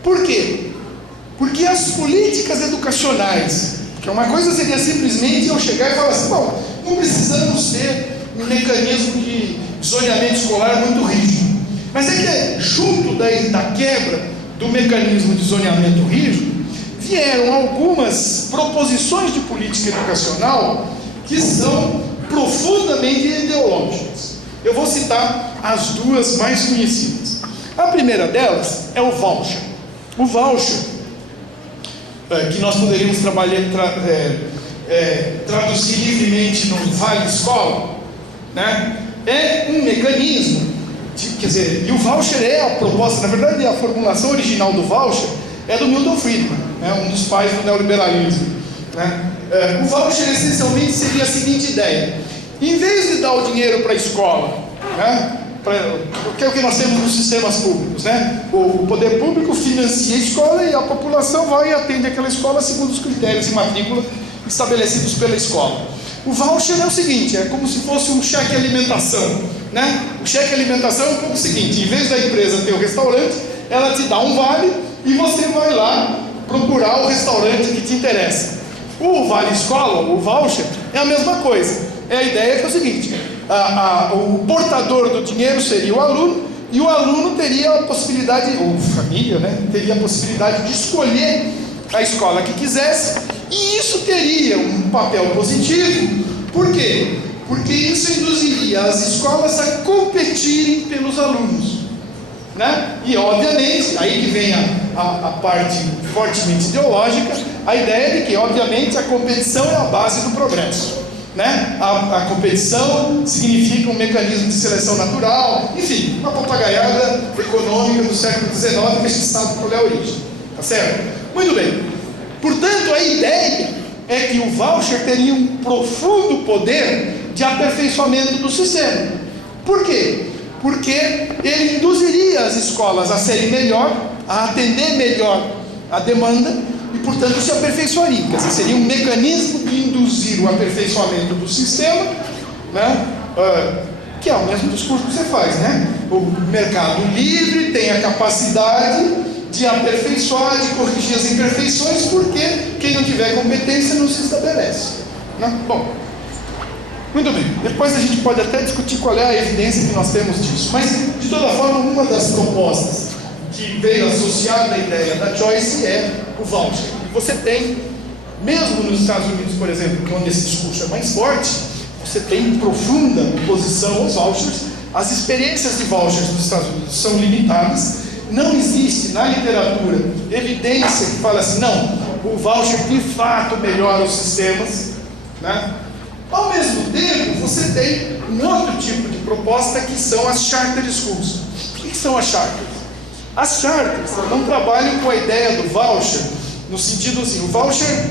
Por quê? Porque as políticas educacionais, que uma coisa seria simplesmente eu chegar e falar assim, bom, não precisamos ter um mecanismo de zoneamento escolar muito rígido. Mas é que junto da quebra do mecanismo de zoneamento rígido, vieram algumas proposições de política educacional que são profundamente ideológicas. Eu vou citar as duas mais conhecidas. A primeira delas é o voucher. O voucher, que nós poderíamos traduzir livremente no Vale Escola, né? É um mecanismo, e o voucher é a proposta, na verdade a formulação original do voucher é do Milton Friedman, né? Um dos pais do neoliberalismo, né? O voucher essencialmente seria a seguinte ideia: em vez de dar o dinheiro para a escola, né, que é o que nós temos nos sistemas públicos, né? O poder público financia a escola e a população vai e atende aquela escola segundo os critérios de matrícula estabelecidos pela escola. O voucher é o seguinte, é como se fosse um cheque alimentação, né? O cheque alimentação é um pouco o seguinte: em vez da empresa ter o restaurante, ela te dá um vale e você vai lá procurar o restaurante que te interessa. O Vale Escola, o voucher, é a mesma coisa. É a ideia que é o seguinte: o portador do dinheiro seria o aluno, e o aluno teria a possibilidade, ou família, né, teria a possibilidade de escolher a escola que quisesse, e isso teria um papel positivo. Por quê? Porque isso induziria as escolas a competirem pelos alunos, né? E obviamente, aí que vem a parte fortemente ideológica, a ideia de que obviamente a competição é a base do progresso, né? A competição significa um mecanismo de seleção natural, enfim, uma papagaiada econômica do século XIX que a gente sabe qual é a origem, tá certo? Muito bem, portanto a ideia é que o voucher teria um profundo poder de aperfeiçoamento do sistema. Por quê? Porque ele induziria as escolas a serem melhor, a atender melhor a demanda e, portanto, se aperfeiçoariam. Quer dizer, seria um mecanismo de induzir o aperfeiçoamento do sistema, né? Que é o mesmo discurso que você faz, né? O mercado livre tem a capacidade de aperfeiçoar, de corrigir as imperfeições, porque quem não tiver competência não se estabelece, né? Bom, muito bem, depois a gente pode até discutir qual é a evidência que nós temos disso, mas de toda forma, uma das propostas que veio associada à ideia da Joyce é o voucher. E você tem, mesmo nos Estados Unidos, por exemplo, onde esse discurso é mais forte, você tem profunda oposição aos vouchers. As experiências de vouchers nos Estados Unidos são limitadas, não existe na literatura evidência que fala assim, não, o voucher de fato melhora os sistemas, né? Ao mesmo tempo, você tem um outro tipo de proposta que são as charter schools. O que são as charters? As charters não trabalham com a ideia do voucher, no sentido assim, o voucher,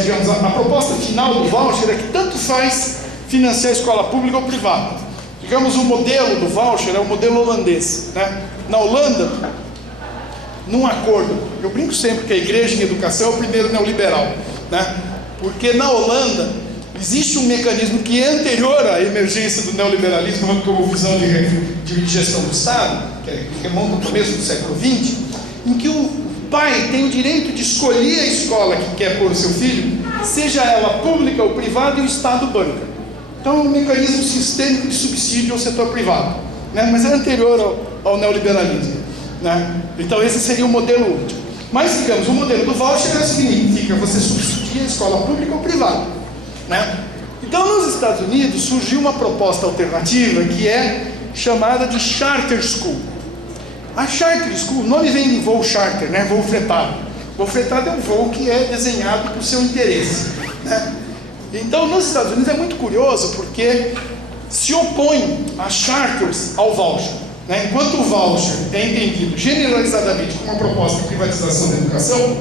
digamos, a proposta final do voucher é que tanto faz financiar a escola pública ou privada. Digamos, o modelo do voucher é o modelo holandês, né? Na Holanda, num acordo, eu brinco sempre que a igreja em educação é o primeiro neoliberal, né? Porque na Holanda existe um mecanismo que é anterior à emergência do neoliberalismo como visão de gestão do Estado, que remonta ao começo do século XX, em que o pai tem o direito de escolher a escola que quer pôr o seu filho, seja ela pública ou privada, e o Estado banca. Então é um mecanismo sistêmico de subsídio ao setor privado, né? Mas é anterior ao neoliberalismo, né? Então esse seria o modelo último. Mas, digamos, o modelo do voucher significa você subsidia a escola pública ou privada, né? Então nos Estados Unidos surgiu uma proposta alternativa que é chamada de Charter School. A Charter School, o nome vem de voo charter, né? Voo fretado. Voo fretado é um voo que é desenhado para o seu interesse, né? Então nos Estados Unidos é muito curioso porque se opõe a charters ao voucher, né? Enquanto o voucher é entendido generalizadamente como uma proposta de privatização da educação,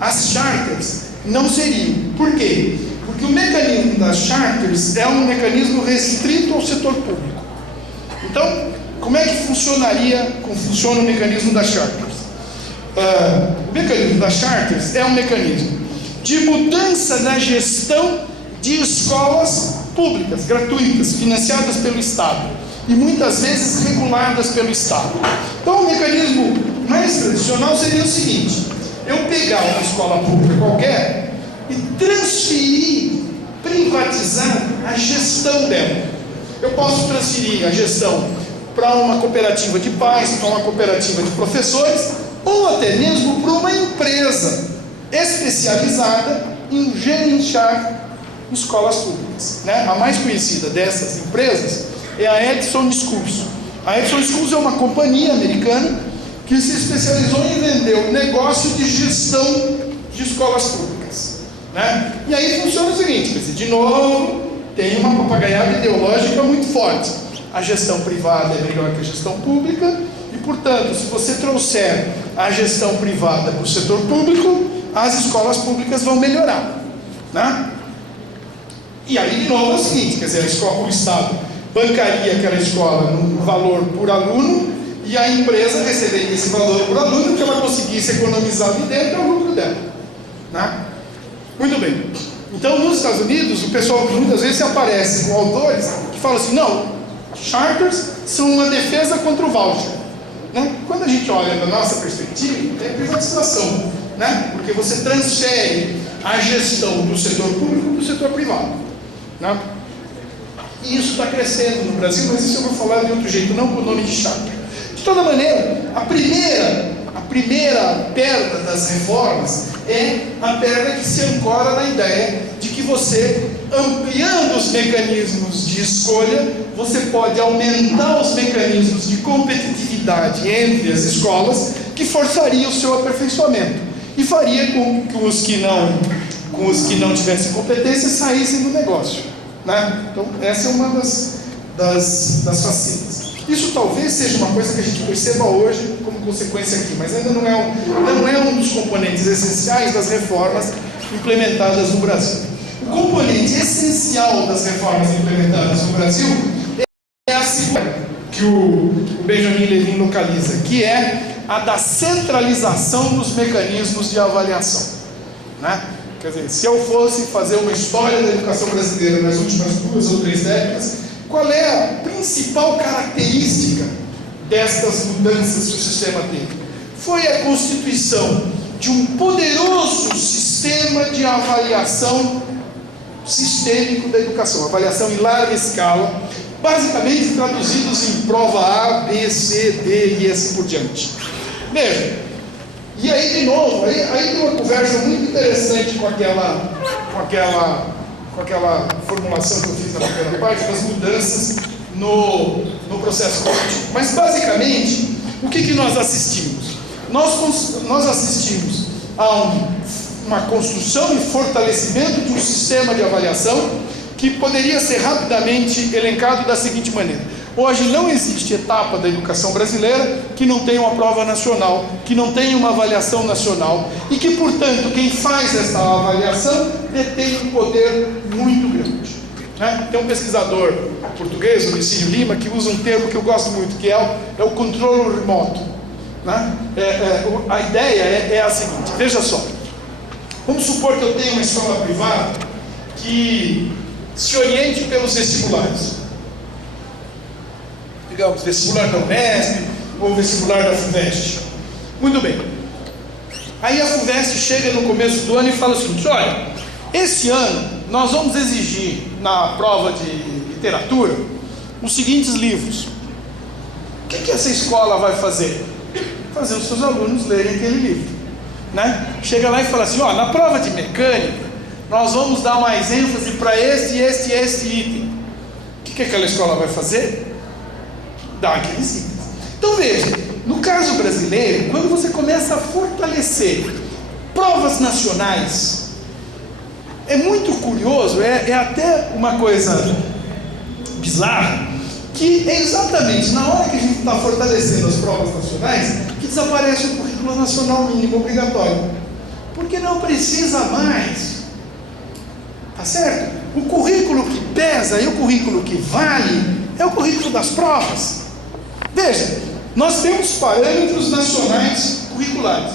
as charters não seriam. Por quê? Porque o mecanismo das charters é um mecanismo restrito ao setor público. Então, como é que funciona o mecanismo das charters? O mecanismo das charters é um mecanismo de mudança na gestão de escolas públicas, gratuitas, financiadas pelo Estado e muitas vezes reguladas pelo Estado. Então, o mecanismo mais tradicional seria o seguinte: eu pegar uma escola pública qualquer e transferir, privatizar a gestão dela. Eu posso transferir a gestão para uma cooperativa de pais, para uma cooperativa de professores, ou até mesmo para uma empresa especializada em gerenciar escolas públicas, né? A mais conhecida dessas empresas é a Edison Schools. A Edison Schools é uma companhia americana que se especializou em vender o negócio de gestão de escolas públicas, né? E aí funciona o seguinte, quer dizer, de novo, tem uma papagaiada ideológica muito forte. A gestão privada é melhor que a gestão pública e, portanto, se você trouxer a gestão privada para o setor público, as escolas públicas vão melhorar, né? E aí, de novo, é o seguinte, quer dizer, o Estado bancaria aquela escola no valor por aluno e a empresa receberia esse valor por aluno, que ela conseguisse economizar ali dentro, é o lucro dela, né? Muito bem. Então, nos Estados Unidos, o pessoal muitas vezes se aparece com autores que falam assim, não, charters são uma defesa contra o voucher, né? Quando a gente olha da nossa perspectiva, é privatização, né? Porque você transfere a gestão do setor público para o setor privado, né? E isso está crescendo no Brasil, mas isso eu vou falar de outro jeito, não com o nome de charter. De toda maneira, a primeira primeira perna das reformas é a perna que se ancora na ideia de que você, ampliando os mecanismos de escolha, você pode aumentar os mecanismos de competitividade entre as escolas, que forçaria o seu aperfeiçoamento e faria com que os que não tivessem competência saíssem do negócio, né? Então essa é uma das facetas. Isso talvez seja uma coisa que a gente perceba hoje como consequência aqui, mas ainda não é um dos componentes essenciais das reformas implementadas no Brasil. O componente essencial das reformas implementadas no Brasil é a segunda, que o Benjamin Levin localiza, que é a da centralização dos mecanismos de avaliação, né? Quer dizer, se eu fosse fazer uma história da educação brasileira nas últimas 2 ou 3 décadas, qual é a principal característica destas mudanças que o sistema teve? Foi a constituição de um poderoso sistema de avaliação sistêmico da educação, avaliação em larga escala, basicamente traduzidos em prova A, B, C, D e assim por diante. Veja, e aí de novo, aí tem uma conversa muito interessante com aquela formulação que eu fiz na primeira parte, das mudanças no processo cognitivo. Mas basicamente, o que nós assistimos? Nós assistimos a uma construção e fortalecimento de um sistema de avaliação que poderia ser rapidamente elencado da seguinte maneira: hoje não existe etapa da educação brasileira que não tenha uma prova nacional, que não tenha uma avaliação nacional, e que, portanto, quem faz essa avaliação detém um poder muito grande, né? Tem um pesquisador português, o Licínio Lima, que usa um termo que eu gosto muito, que é o controle remoto, né? A ideia é a seguinte: veja só, vamos supor que eu tenho uma escola privada que se oriente pelos vestibulares, digamos, vestibular da Unesp ou vestibular da FUVEST. Muito bem. Aí a FUVEST chega no começo do ano e fala o seguinte: olha, esse ano nós vamos exigir na prova de literatura os seguintes livros. O que essa escola vai fazer? Fazer os seus alunos lerem aquele livro, né? Chega lá e fala assim: ó, na prova de mecânica nós vamos dar mais ênfase para este item. O que aquela escola vai fazer? Dar aqueles itens. Então veja, no caso brasileiro, quando você começa a fortalecer provas nacionais, é muito curioso, é até uma coisa bizarra, que é exatamente na hora que a gente está fortalecendo as provas nacionais que desaparece o currículo nacional mínimo obrigatório, porque não precisa mais, tá certo? O currículo que pesa e o currículo que vale é o currículo das provas. Veja, nós temos parâmetros nacionais curriculares.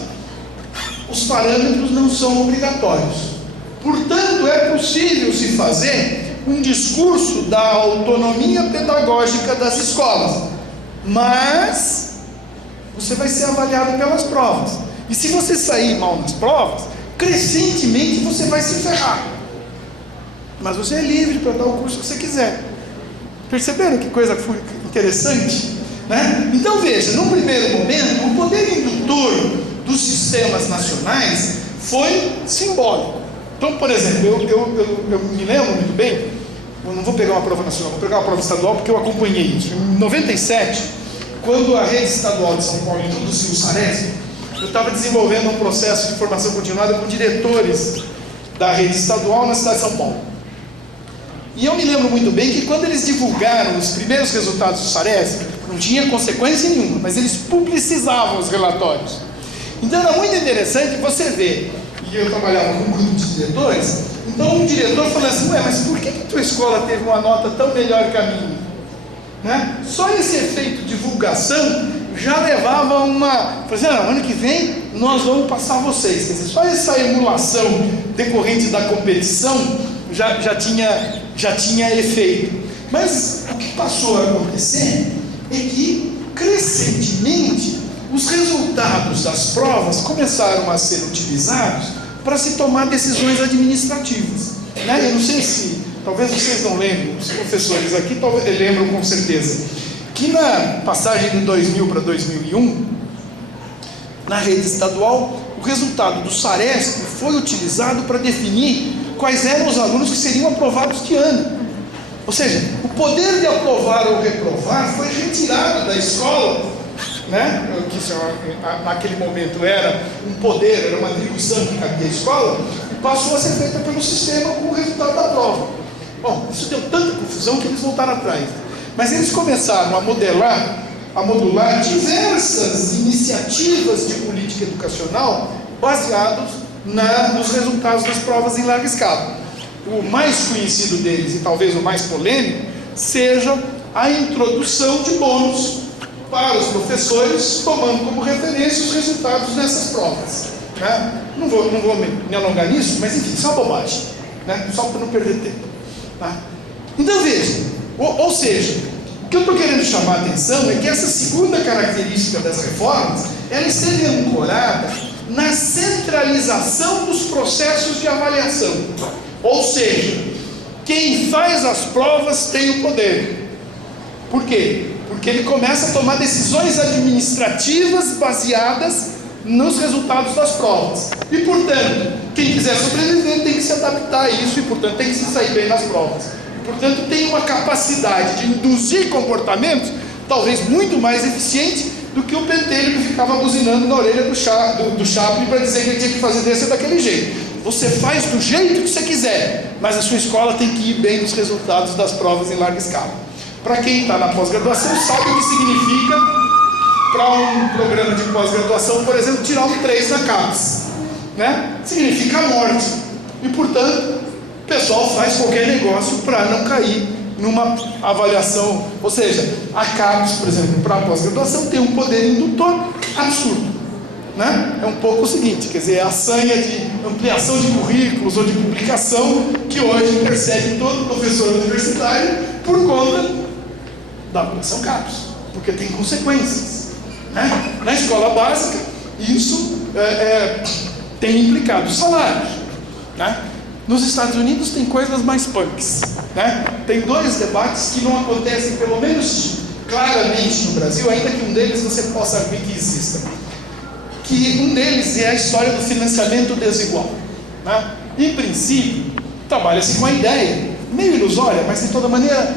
Os parâmetros não são obrigatórios. Portanto, é possível se fazer um discurso da autonomia pedagógica das escolas. Mas você vai ser avaliado pelas provas. E se você sair mal nas provas, crescentemente você vai se ferrar. Mas você é livre para dar o curso que você quiser. Perceberam que coisa interessante? Né? Então veja, num primeiro momento, o poder indutor dos sistemas nacionais foi simbólico. Então, por exemplo, eu me lembro muito bem, eu não vou pegar uma prova nacional, vou pegar uma prova estadual, porque eu acompanhei isso. Em 97, quando a rede estadual de São Paulo introduziu o SARESP, eu estava desenvolvendo um processo de formação continuada com diretores da rede estadual na cidade de São Paulo. E eu me lembro muito bem que quando eles divulgaram os primeiros resultados do SARESP, não tinha consequência nenhuma, mas eles publicizavam os relatórios. Então era muito interessante você ver, e eu trabalhava com um grupo de diretores, então um diretor falou assim: ué, mas por que tua escola teve uma nota tão melhor que a minha? Né? Só esse efeito de divulgação já levava uma... Falei assim: não, ano que vem nós vamos passar vocês. Quer dizer, só essa emulação decorrente da competição já tinha efeito. Mas o que passou a acontecer é que, crescentemente, os resultados das provas começaram a ser utilizados para se tomar decisões administrativas, né? Eu não sei se, talvez vocês não lembrem, os professores aqui talvez lembram com certeza, que na passagem de 2000 para 2001, na rede estadual, o resultado do SARESP foi utilizado para definir quais eram os alunos que seriam aprovados de ano. Ou seja, o poder de aprovar ou reprovar foi retirado da escola, né? Que naquele momento era um poder, era uma atribuição que cabia à escola, e passou a ser feita pelo sistema com o resultado da prova. Bom, isso deu tanta confusão que eles voltaram atrás. Mas eles começaram a modular diversas iniciativas de política educacional baseados nos resultados das provas em larga escala. O mais conhecido deles, e talvez o mais polêmico, seja a introdução de bônus para os professores, tomando como referência os resultados dessas provas, né? Não vou me alongar nisso, mas enfim, isso é uma bobagem, né? Só para não perder tempo, tá? Então veja, ou seja, o que eu estou querendo chamar a atenção é que essa segunda característica das reformas, ela esteve ancorada na centralização dos processos de avaliação. Ou seja, quem faz as provas tem o poder. Por quê? Porque ele começa a tomar decisões administrativas baseadas nos resultados das provas. E, portanto, quem quiser sobreviver tem que se adaptar a isso e, portanto, tem que se sair bem nas provas. E, portanto, tem uma capacidade de induzir comportamentos talvez muito mais eficiente do que o pentelho que ficava buzinando na orelha do Chaplin para dizer que ele tinha que fazer desse ou daquele jeito. Você faz do jeito que você quiser, mas a sua escola tem que ir bem nos resultados das provas em larga escala. Para quem está na pós-graduação, sabe o que significa para um programa de pós-graduação, por exemplo, tirar um 3 na CAPES, né? Significa a morte. E, portanto, o pessoal faz qualquer negócio para não cair numa avaliação. Ou seja, a CAPES, por exemplo, para a pós-graduação tem um poder indutor absurdo, né? É um pouco o seguinte, quer dizer, a sanha de ampliação de currículos ou de publicação que hoje persegue todo professor universitário por conta da avaliação CAPES, porque tem consequências, né? Na escola básica, isso tem implicado salários, né? Nos Estados Unidos tem coisas mais punks, né? Tem dois debates que não acontecem, pelo menos claramente no Brasil, ainda que um deles você possa ver que exista. Que um deles é a história do financiamento desigual, né? Em princípio, trabalha-se com a ideia, meio ilusória, mas de toda maneira,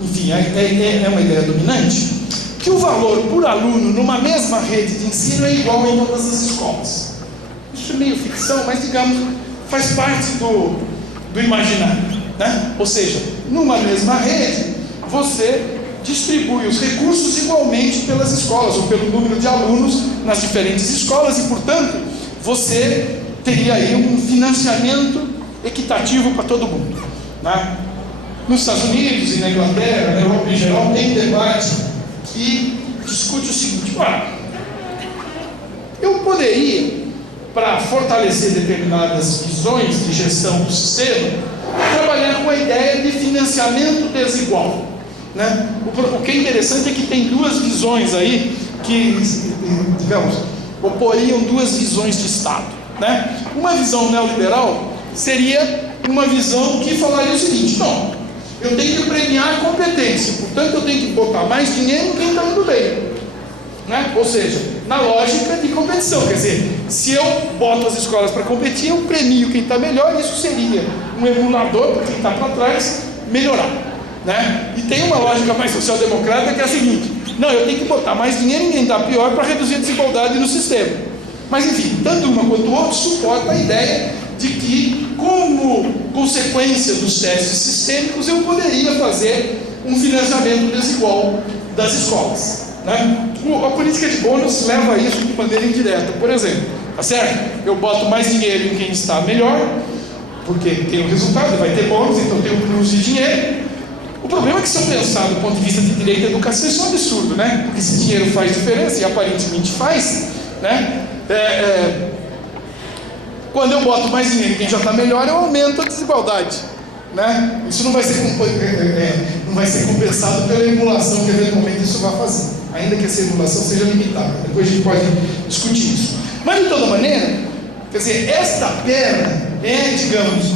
enfim, é uma ideia dominante, que o valor por aluno numa mesma rede de ensino é igual em todas as escolas. Isso é meio ficção, mas digamos, faz parte do imaginário, né? Ou seja, numa mesma rede, você distribui os recursos igualmente pelas escolas, ou pelo número de alunos nas diferentes escolas, e, portanto, você teria aí um financiamento equitativo para todo mundo, né? Nos Estados Unidos e na Inglaterra, na Europa em geral, tem um debate que discute o seguinte: eu poderia, para fortalecer determinadas visões de gestão do sistema, trabalhar com a ideia de financiamento desigual, né? O que é interessante é que tem duas visões aí que, digamos, oporiam duas visões de Estado, né? Uma visão neoliberal seria uma visão que falaria o seguinte: não, eu tenho que premiar a competência, portanto eu tenho que botar mais dinheiro em quem está indo bem, né? Ou seja, na lógica de competição, quer dizer, se eu boto as escolas para competir, eu premio quem está melhor, isso seria um emulador para quem está para trás melhorar, né? E tem uma lógica mais social-democrata que é a seguinte: não, eu tenho que botar mais dinheiro em quem está pior para reduzir a desigualdade no sistema. Mas enfim, tanto uma quanto o outro suporta a ideia de que, como consequência dos testes sistêmicos, eu poderia fazer um financiamento desigual das escolas, né? A política de bônus leva a isso de maneira indireta. Por exemplo, tá certo? Eu boto mais dinheiro em quem está melhor, porque tem um resultado, vai ter bônus, então tem um plus de dinheiro. O problema é que, se eu pensar do ponto de vista de direito à educação, isso é um absurdo, né? Porque esse dinheiro faz diferença, e aparentemente faz, né? Quando eu boto mais dinheiro em quem já está melhor, eu aumento a desigualdade, né? Isso não vai ser compensado pela emulação que eventualmente isso vai fazer, ainda que essa emulação seja limitada. Depois a gente pode discutir isso. Mas, de toda maneira, quer dizer, esta perna é, digamos,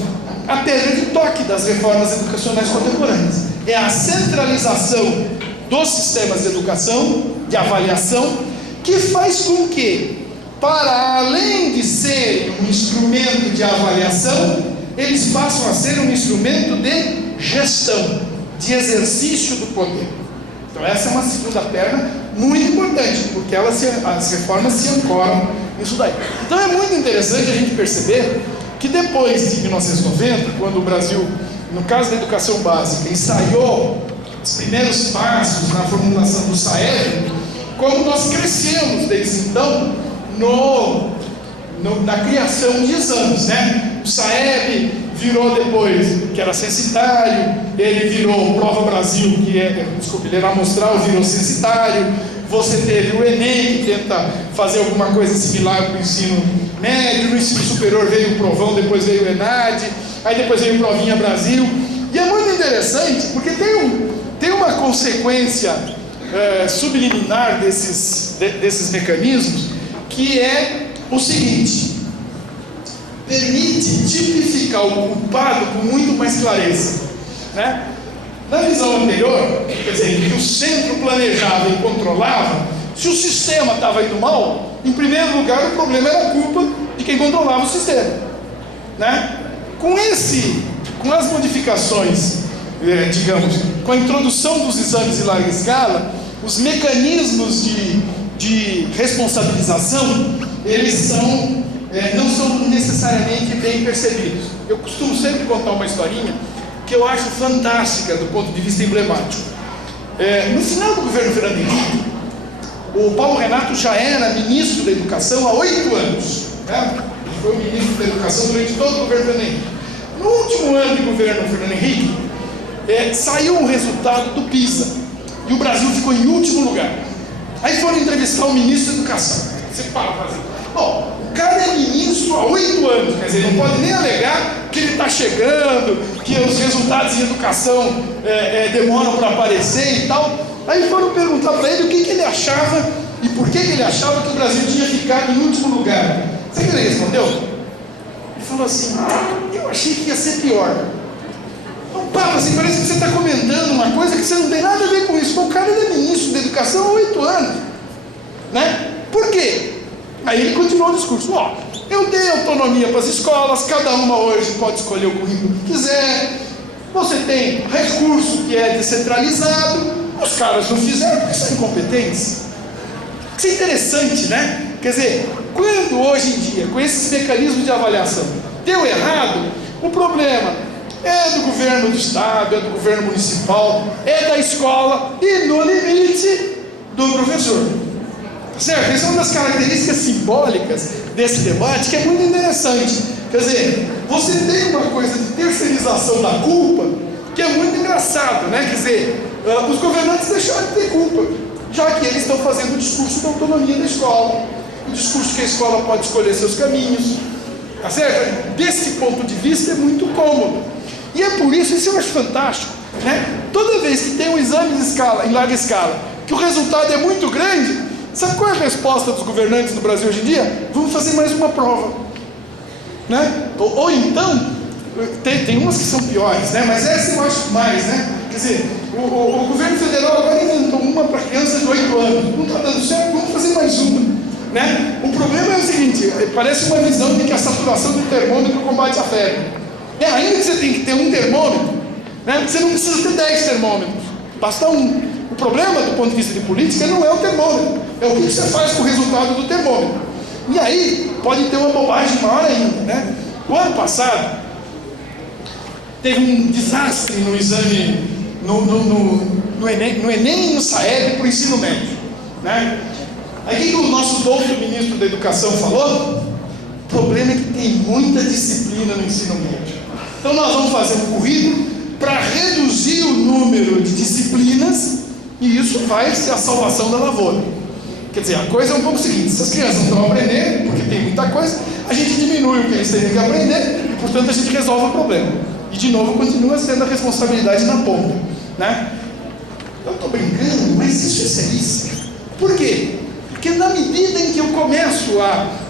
a pedra de toque das reformas educacionais contemporâneas. É a centralização dos sistemas de educação, de avaliação, que faz com que, para além de ser um instrumento de avaliação, eles passam a ser um instrumento de gestão, de exercício do poder. Então essa é uma segunda perna muito importante, porque as reformas se ancoram nisso daí. Então é muito interessante a gente perceber que depois de 1990, quando o Brasil, no caso da educação básica, ensaiou os primeiros passos na formulação do SAEB, como nós crescemos desde então na criação de exames, né? O SAEB virou depois, que era censitário, ele virou Prova Brasil, ele era amostral, virou censitário. Você teve o Enem, que tenta fazer alguma coisa similar para o ensino médio. No ensino superior veio o Provão, depois veio o ENAD, aí depois veio o Provinha Brasil. E é muito interessante, porque tem uma consequência subliminar desses mecanismos, que é o seguinte: permite tipificar o culpado com muito mais clareza, né? Na visão anterior, quer dizer, que o centro planejava e controlava, se o sistema estava indo mal, em primeiro lugar o problema era a culpa de quem controlava o sistema, né? Com as modificações, digamos, com a introdução dos exames em larga escala, os mecanismos de responsabilização, eles não são necessariamente bem percebidos. Eu costumo sempre contar uma historinha que eu acho fantástica do ponto de vista emblemático. No final do governo Fernando Henrique, o Paulo Renato já era ministro da Educação há 8 anos, né? Ele foi ministro da Educação durante todo o governo Fernando Henrique. No último ano de governo Fernando Henrique, saiu um resultado do PISA, e o Brasil ficou em último lugar. Aí foram entrevistar o ministro da Educação. Você fala assim: bom, o cara é ministro há 8 anos, quer dizer, não pode nem alegar que ele está chegando, que os resultados em educação demoram para aparecer e tal. Aí foram perguntar para ele o que ele achava e por que ele achava que o Brasil tinha ficado em último lugar. Sabe o que ele respondeu? Ele falou assim: eu achei que ia ser pior. Papa, assim, parece que você está comentando uma coisa que você não tem nada a ver com isso. Mas o cara é ministro da Educação há 8 anos, né? Por quê? Aí ele continuou o discurso: eu dei autonomia para as escolas, cada uma hoje pode escolher o currículo que quiser, você tem recurso que é descentralizado, os caras não fizeram porque são incompetentes. Isso é interessante, né? Quer dizer, quando hoje em dia, com esses mecanismos de avaliação, deu errado, o problema é do governo do estado, é do governo municipal, é da escola e, no limite, do professor. Certo? Essa é uma das características simbólicas desse debate que é muito interessante. Quer dizer, você tem uma coisa de terceirização da culpa que é muito engraçado, né? Quer dizer, os governantes deixaram de ter culpa, já que eles estão fazendo o discurso da autonomia da escola, o discurso que a escola pode escolher seus caminhos, tá certo? Desse ponto de vista é muito cômodo. E é por isso eu acho fantástico, né? Toda vez que tem um exame em larga escala, que o resultado é muito grande, sabe qual é a resposta dos governantes do Brasil hoje em dia? Vamos fazer mais uma prova, né? Ou então, tem umas que são piores, né? Mas essa eu acho mais, né? Quer dizer, o governo federal agora inventou uma para crianças de 8 anos, não está dando certo, vamos fazer mais uma, né? O problema é o seguinte: parece uma visão de que a saturação do termômetro combate a febre. Ainda que você tem que ter um termômetro, né? Você não precisa ter 10 termômetros, basta um. O problema do ponto de vista de política não é o termômetro, é o que você faz com o resultado do termômetro. E aí pode ter uma bobagem maior ainda, né? O ano passado teve um desastre no exame, no Enem e no SAEB para o ensino médio, né? Aí o que o nosso doutor ministro da Educação falou? O problema é que tem muita disciplina no ensino médio. Então nós vamos fazer um currículo para reduzir o número de disciplinas, e isso vai ser a salvação da lavoura. Quer dizer, a coisa é um pouco o seguinte: se as crianças não estão aprendendo, porque tem muita coisa, a gente diminui o que eles têm que aprender, e portanto a gente resolve o problema. E de novo continua sendo a responsabilidade na ponta, né? Eu estou brincando, mas isso é seríssimo. Por quê? Porque na medida em que eu começo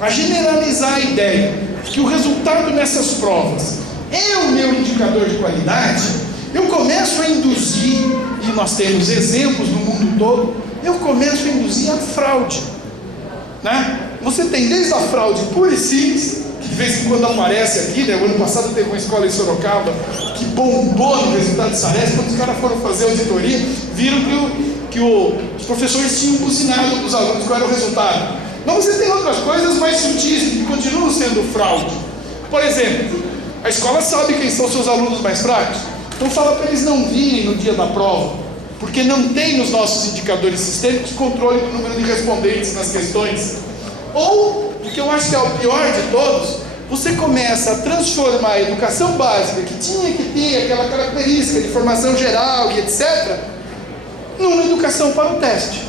a generalizar a ideia que o resultado nessas provas é o meu indicador de qualidade, eu começo a induzir e nós temos exemplos no mundo todo, eu começo a induzir a fraude, né? Você tem desde a fraude pura e simples, que de vez em quando aparece aqui, né? O ano passado teve uma escola em Sorocaba que bombou no resultado de Saresp. Quando os caras foram fazer auditoria, viram que os professores tinham buzinado para os alunos qual era o resultado. Mas você tem outras coisas mais sutis que continuam sendo fraude. Por exemplo, a escola sabe quem são seus alunos mais fracos, então fala para eles não virem no dia da prova, porque não tem nos nossos indicadores sistêmicos controle do número de respondentes nas questões. Ou, o que eu acho que é o pior de todos, você começa a transformar a educação básica, que tinha que ter aquela característica de formação geral e etc., numa educação para o teste.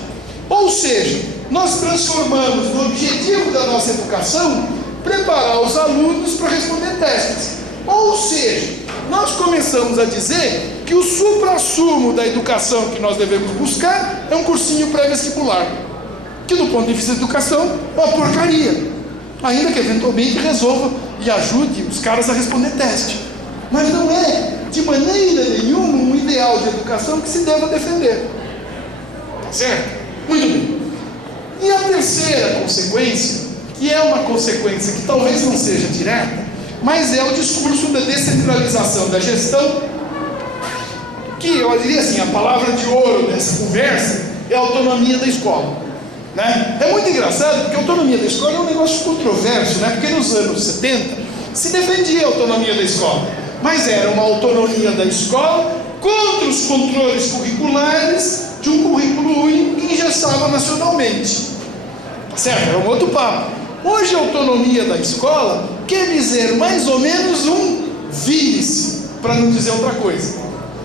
Ou seja, nós transformamos no objetivo da nossa educação preparar os alunos para responder testes. Ou seja, nós começamos a dizer que o suprassumo da educação que nós devemos buscar é um cursinho pré-vestibular, que do ponto de vista da educação é uma porcaria, ainda que eventualmente resolva e ajude os caras a responder teste. Mas não é de maneira nenhuma um ideal de educação que se deva defender. Tá certo? Muito bem. E a terceira consequência, que é uma consequência que talvez não seja direta, mas é o discurso da descentralização da gestão, que eu diria assim, a palavra de ouro dessa conversa é a autonomia da escola, né? É muito engraçado, porque a autonomia da escola é um negócio controverso, né? Porque nos anos 70 se defendia a autonomia da escola, mas era uma autonomia da escola contra os controles curriculares de um currículo único que engessava nacionalmente, certo? Era um outro papo. Hoje a autonomia da escola quer dizer mais ou menos um vire-se, para não dizer outra coisa,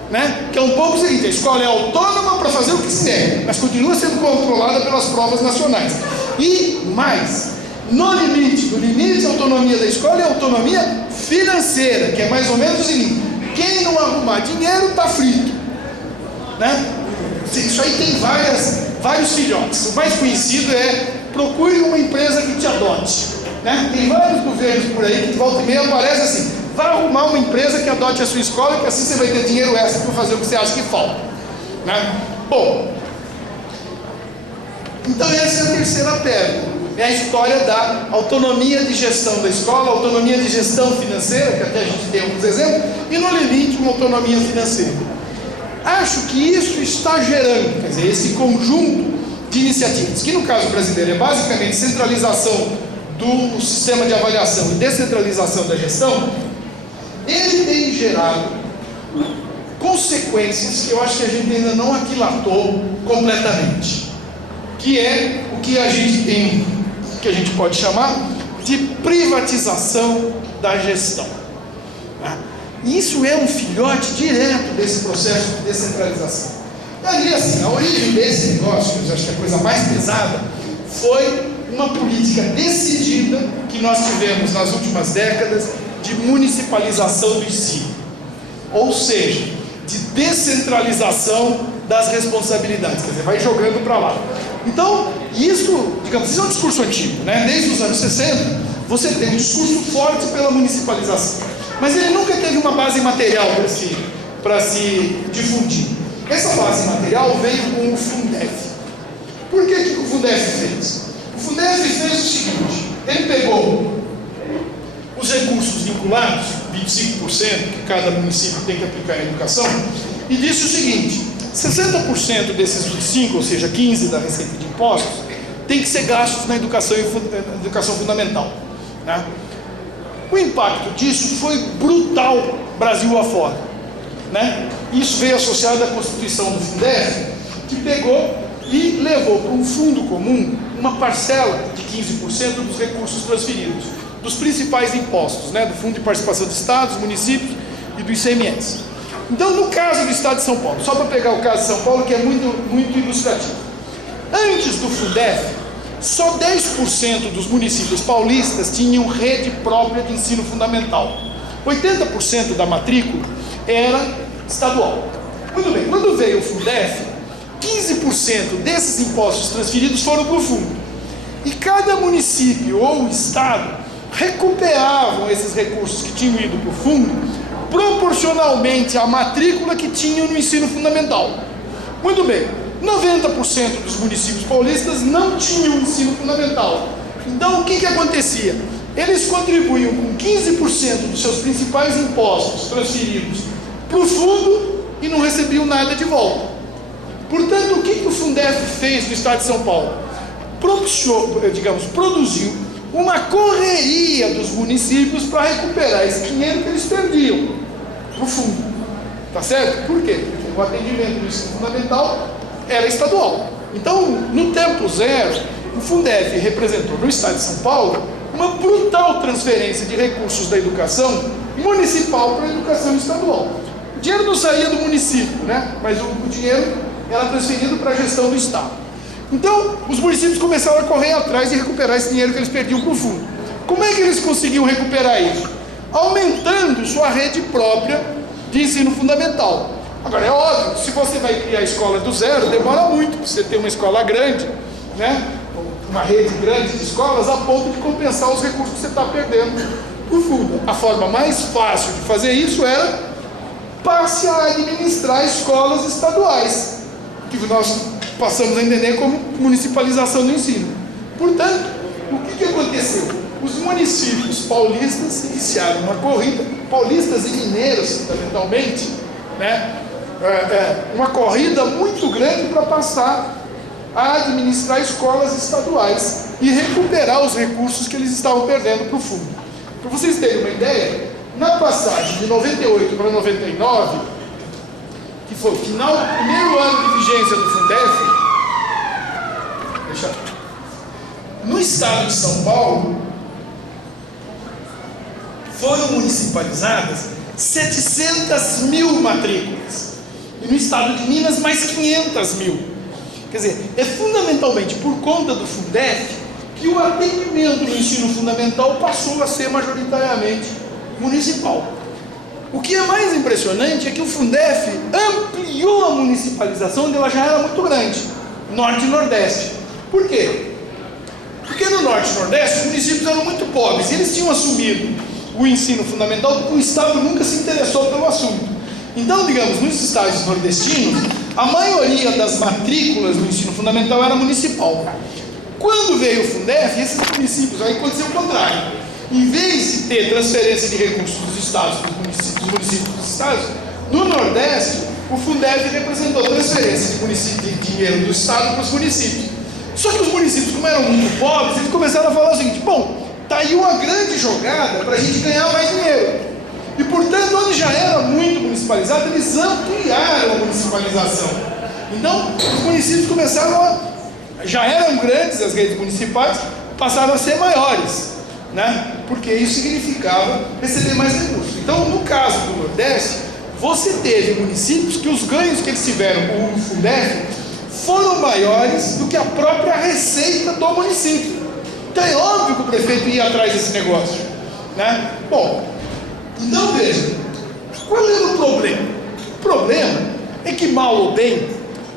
né? Que é um pouco o seguinte: a escola é autônoma para fazer o que quiser, mas continua sendo controlada pelas provas nacionais. E mais, no limite, a autonomia da escola é a autonomia financeira, que é mais ou menos o seguinte: quem não arrumar dinheiro está frito, né? Isso aí tem vários filhotes. O mais conhecido é: procure uma empresa que te adote, né? Tem vários governos por aí que de volta e meia aparece assim: vai arrumar uma empresa que adote a sua escola, que assim você vai ter dinheiro extra para fazer o que você acha que falta, né? Bom, então essa é a terceira perna, é a história da autonomia de gestão da escola, autonomia de gestão financeira, que até a gente tem alguns exemplos, e no limite uma autonomia financeira. Acho que isso está gerando, quer dizer, esse conjunto de iniciativas, que no caso brasileiro é basicamente centralização do sistema de avaliação e descentralização da gestão, ele tem gerado consequências que eu acho que a gente ainda não aquilatou completamente, que é o que a gente tem, que a gente pode chamar de privatização da gestão. Isso é um filhote direto desse processo de descentralização. Eu diria assim, a origem desse negócio, que eu acho que é a coisa mais pesada, foi uma política decidida que nós tivemos nas últimas décadas de municipalização do ensino, ou seja, de descentralização das responsabilidades, quer dizer, vai jogando para lá. Então, isso, digamos, isso é um discurso antigo, né? Desde os anos 60, você tem um discurso forte pela municipalização, mas ele nunca teve uma base material para se difundir. Essa base material veio com o Fundef. Por que o Fundef fez? O Fundef fez o seguinte: ele pegou os recursos vinculados, 25% que cada município tem que aplicar em educação, e disse o seguinte: 60% desses 25%, ou seja, 15% da receita de impostos, tem que ser gastos na educação fundamental, né? O impacto disso foi brutal Brasil afora, né? Isso veio associado à constituição do Fundef, que pegou e levou para um fundo comum uma parcela de 15% dos recursos transferidos, dos principais impostos, né? Do Fundo de Participação de Estados, municípios e do ICMS. Então, no caso do Estado de São Paulo, só para pegar o caso de São Paulo, que é muito ilustrativo. Antes do Fundef, só 10% dos municípios paulistas tinham rede própria de ensino fundamental. 80% da matrícula era estadual. Muito bem, quando veio o Fundef, 15% desses impostos transferidos foram para o fundo. E cada município ou estado recuperavam esses recursos que tinham ido para o fundo proporcionalmente à matrícula que tinham no ensino fundamental. Muito bem, 90% dos municípios paulistas não tinham ensino fundamental. Então o que acontecia? Eles contribuíam com 15% dos seus principais impostos transferidos para o fundo e não recebiam nada de volta. Portanto, o que o Fundef fez no estado de São Paulo? Produziu uma correria dos municípios para recuperar esse dinheiro que eles perdiam para o fundo. Tá certo? Por quê? Porque o atendimento do ensino fundamental era estadual. Então, no tempo zero, o Fundef representou no estado de São Paulo uma brutal transferência de recursos da educação municipal para a educação estadual. O dinheiro não saía do município, né? Mas o dinheiro era transferido para a gestão do estado. Então, os municípios começaram a correr atrás de recuperar esse dinheiro que eles perdiam para o fundo. Como é que eles conseguiam recuperar isso? Aumentando sua rede própria de ensino fundamental. Agora, é óbvio, se você vai criar a escola do zero, demora muito para você ter uma escola grande, né? Uma rede grande de escolas, a ponto de compensar os recursos que você está perdendo para o fundo. A forma mais fácil de fazer isso era passe a administrar escolas estaduais, que nós passamos a entender como municipalização do ensino. Portanto, o que aconteceu? Os municípios paulistas iniciaram uma corrida, paulistas e mineiros fundamentalmente, né? Uma corrida muito grande para passar a administrar escolas estaduais e recuperar os recursos que eles estavam perdendo para o fundo. Para vocês terem uma ideia, na passagem de 98 para 99, que foi o final do primeiro ano de vigência do Fundef, no estado de São Paulo, foram municipalizadas 700 mil matrículas. E no estado de Minas, mais 500 mil. Quer dizer, é fundamentalmente por conta do Fundef que o atendimento no ensino fundamental passou a ser majoritariamente municipal. O que é mais impressionante é que o Fundef ampliou a municipalização onde ela já era muito grande, Norte e Nordeste. Por quê? Porque no Norte e Nordeste os municípios eram muito pobres e eles tinham assumido o ensino fundamental porque o Estado nunca se interessou pelo assunto. Então, digamos, nos estados nordestinos, a maioria das matrículas do ensino fundamental era municipal. Quando veio o Fundef, esses municípios, aí aconteceu o contrário. Em vez de ter transferência de recursos dos estados para os municípios dos estados, no Nordeste, o Fundef representou transferência de dinheiro do estado para os municípios. Só que os municípios, como eram muito pobres, eles começaram a falar o seguinte: bom, está aí uma grande jogada para a gente ganhar mais dinheiro. E, portanto, onde já era muito municipalizado, eles ampliaram a municipalização. Então, os municípios começaram já eram grandes as redes municipais, passaram a ser maiores, né? Porque isso significava receber mais recursos. Então, no caso do Nordeste, você teve municípios que os ganhos que eles tiveram com o Fundef foram maiores do que a própria receita do município. Então, é óbvio que o prefeito ia atrás desse negócio, né? Bom, então veja, qual era o problema? O problema é que, mal ou bem,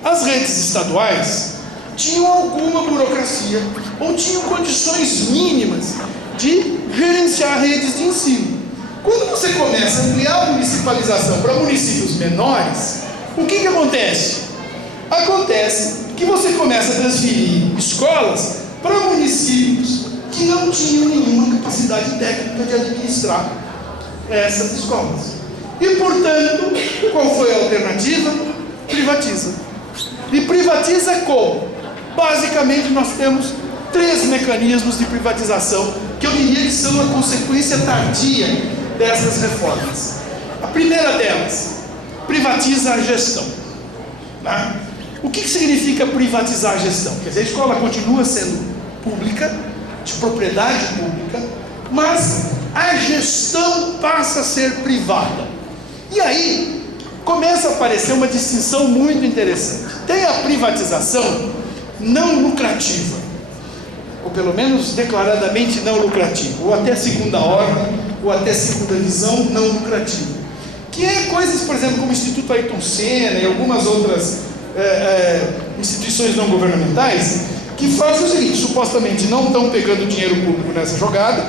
as redes estaduais tinham alguma burocracia ou tinham condições mínimas de gerenciar redes de ensino. Quando você começa a ampliar a municipalização para municípios menores, o que acontece? Acontece que você começa a transferir escolas para municípios que não tinham nenhuma capacidade técnica de administrar essas escolas. E, portanto, qual foi a alternativa? Privatiza. E privatiza como? Basicamente, nós temos 3 mecanismos de privatização que eu diria que são a consequência tardia dessas reformas. A primeira delas, privatiza a gestão. Né? O que significa privatizar a gestão? Quer dizer, a escola continua sendo pública, de propriedade pública, mas a gestão passa a ser privada. E aí começa a aparecer uma distinção muito interessante. Tem a privatização não lucrativa, ou pelo menos declaradamente não lucrativa, ou até segunda ordem, ou até segunda visão não lucrativa, que é coisas, por exemplo, como o Instituto Ayrton Senna e algumas outras instituições não governamentais, que fazem o seguinte: supostamente não estão pegando dinheiro público nessa jogada,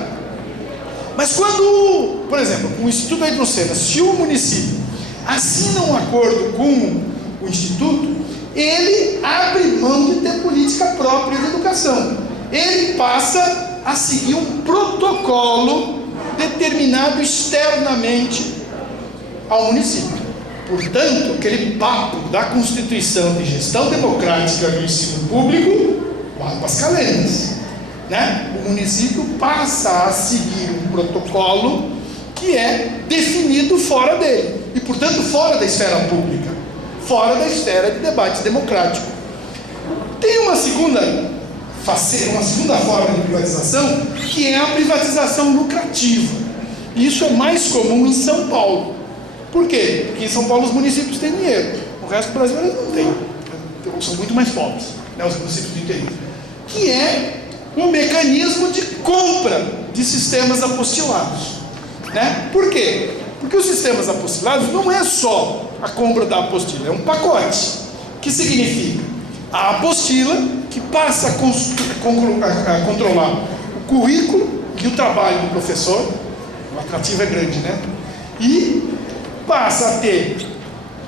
mas quando, por exemplo, o Instituto Ayrton Senna, se o município assina um acordo com o Instituto, ele abre mão de ter política própria de educação. Ele passa a seguir um protocolo determinado externamente ao município. Portanto, aquele papo da Constituição de gestão democrática do ensino público vai para as calendas, né? O município passa a seguir um protocolo que é definido fora dele e, portanto, fora da esfera pública, fora da esfera de debate democrático. Tem uma segunda forma de privatização, que é a privatização lucrativa. Isso é mais comum em São Paulo. Por quê? Porque em São Paulo os municípios têm dinheiro, o resto do Brasil eles não têm, são muito mais pobres, né, os municípios do interior. Que é um mecanismo de compra de sistemas apostilados, né? Por quê? Porque os sistemas apostilados não é só a compra da apostila, é um pacote, que significa a apostila que passa a controlar o currículo e o trabalho do professor, o atrativo é grande, né? E passa a ter,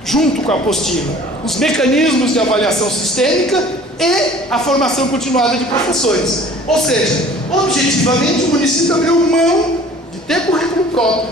junto com a apostila, os mecanismos de avaliação sistêmica e a formação continuada de professores. Ou seja, objetivamente o município abriu mão de ter currículo próprio,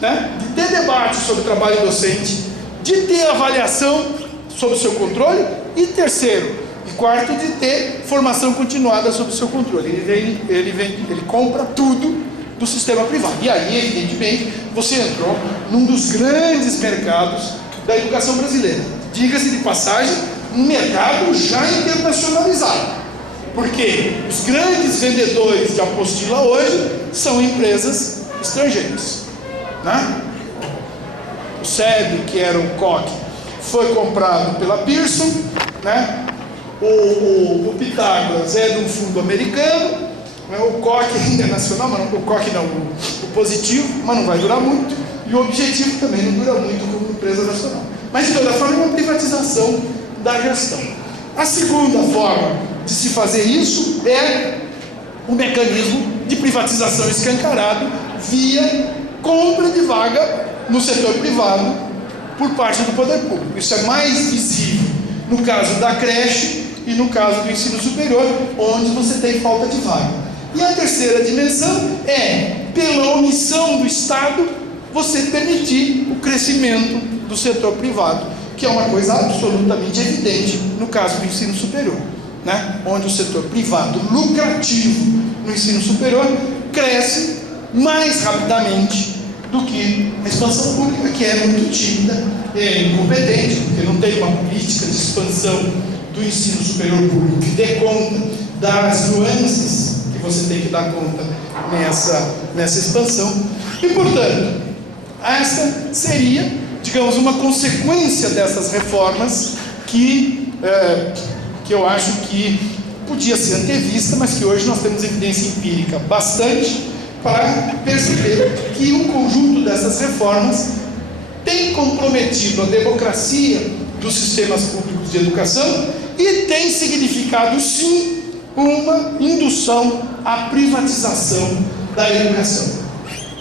né? De ter debate sobre o trabalho docente, de ter avaliação sob o seu controle e terceiro e quarto, de ter formação continuada sob o seu controle. Ele compra tudo do sistema privado. E aí, evidentemente, você entrou num dos grandes mercados da educação brasileira. Diga-se de passagem, um mercado já internacionalizado. Porque os grandes vendedores de apostila hoje são empresas estrangeiras, né? O SEB, que era o COC, foi comprado pela Pearson, né? O Pitágoras é de um fundo americano. O COC ainda é nacional, mas o COC não, o Positivo, mas não vai durar muito, e o Objetivo também não dura muito como empresa nacional. Mas de toda forma é uma privatização da gestão. A segunda forma de se fazer isso é o mecanismo de privatização escancarado via compra de vaga no setor privado por parte do poder público. Isso é mais visível no caso da creche e no caso do ensino superior, onde você tem falta de vaga. E a terceira dimensão é, pela omissão do Estado, você permitir o crescimento do setor privado, que é uma coisa absolutamente evidente no caso do ensino superior, né? Onde o setor privado lucrativo no ensino superior cresce mais rapidamente do que a expansão pública, que é muito tímida, é incompetente, porque não tem uma política de expansão do ensino superior público que dê conta das nuances você tem que dar conta nessa expansão. E, portanto, esta seria, digamos, uma consequência dessas reformas que eu acho que podia ser antevista, mas que hoje nós temos evidência empírica bastante para perceber que o conjunto dessas reformas tem comprometido a democracia dos sistemas públicos de educação e tem significado, sim, uma indução à privatização da educação.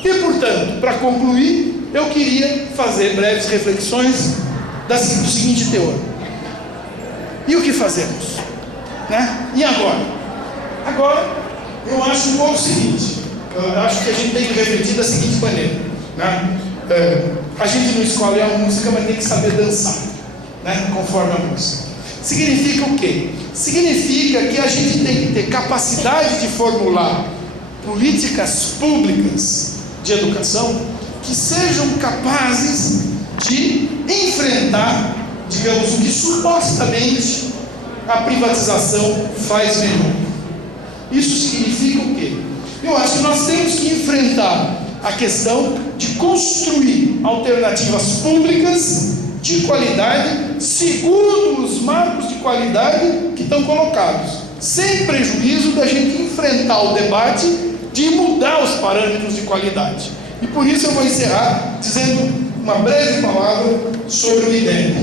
E, portanto, para concluir, eu queria fazer breves reflexões do seguinte teor. E o que fazemos? Né? E agora? Agora, eu acho um pouco o seguinte, eu acho que a gente tem que refletir da seguinte maneira, né? A gente não escolhe a música, mas tem que saber dançar, né? Conforme a música. Significa o quê? Significa que a gente tem que ter capacidade de formular políticas públicas de educação que sejam capazes de enfrentar, digamos, o que supostamente a privatização faz melhor. Isso significa o quê? Eu acho que nós temos que enfrentar a questão de construir alternativas públicas de qualidade, segundo os marcos de qualidade que estão colocados, sem prejuízo da gente enfrentar o debate de mudar os parâmetros de qualidade. E por isso eu vou encerrar dizendo uma breve palavra sobre o IDEB,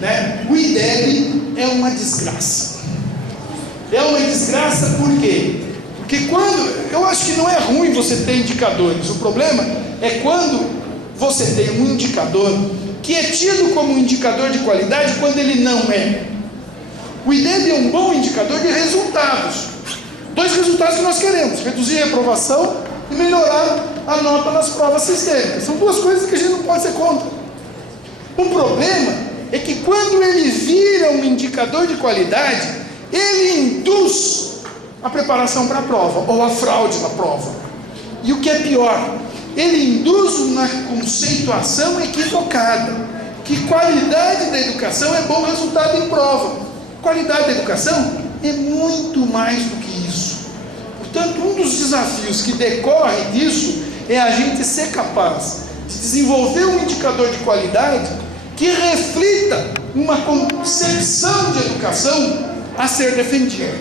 né? O IDEB é uma desgraça. É uma desgraça por quê? Porque eu acho que não é ruim você ter indicadores, o problema é quando você tem um indicador que é tido como um indicador de qualidade quando ele não é. O IDEB é um bom indicador de resultados. 2 resultados que nós queremos: reduzir a reprovação e melhorar a nota nas provas sistêmicas. São 2 coisas que a gente não pode ser contra. O problema é que quando ele vira um indicador de qualidade, ele induz a preparação para a prova, ou a fraude na prova. E o que é pior, ele induz uma conceituação equivocada, que qualidade da educação é bom resultado em prova. Qualidade da educação é muito mais do que isso. Portanto, um dos desafios que decorre disso é a gente ser capaz de desenvolver um indicador de qualidade que reflita uma concepção de educação a ser defendida.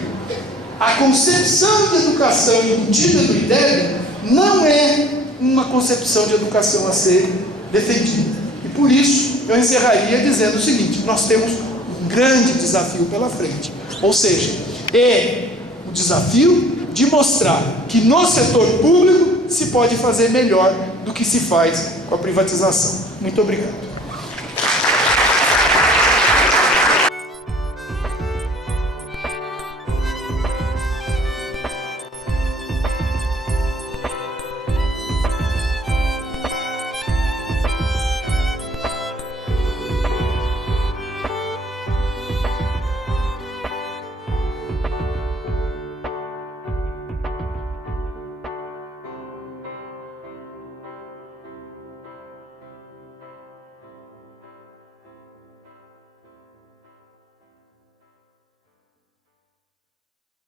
A concepção de educação embutida no IDEB não é uma concepção de educação a ser defendida. E por isso eu encerraria dizendo o seguinte: nós temos um grande desafio pela frente. Ou seja, é o desafio de mostrar que no setor público se pode fazer melhor do que se faz com a privatização. Muito obrigado.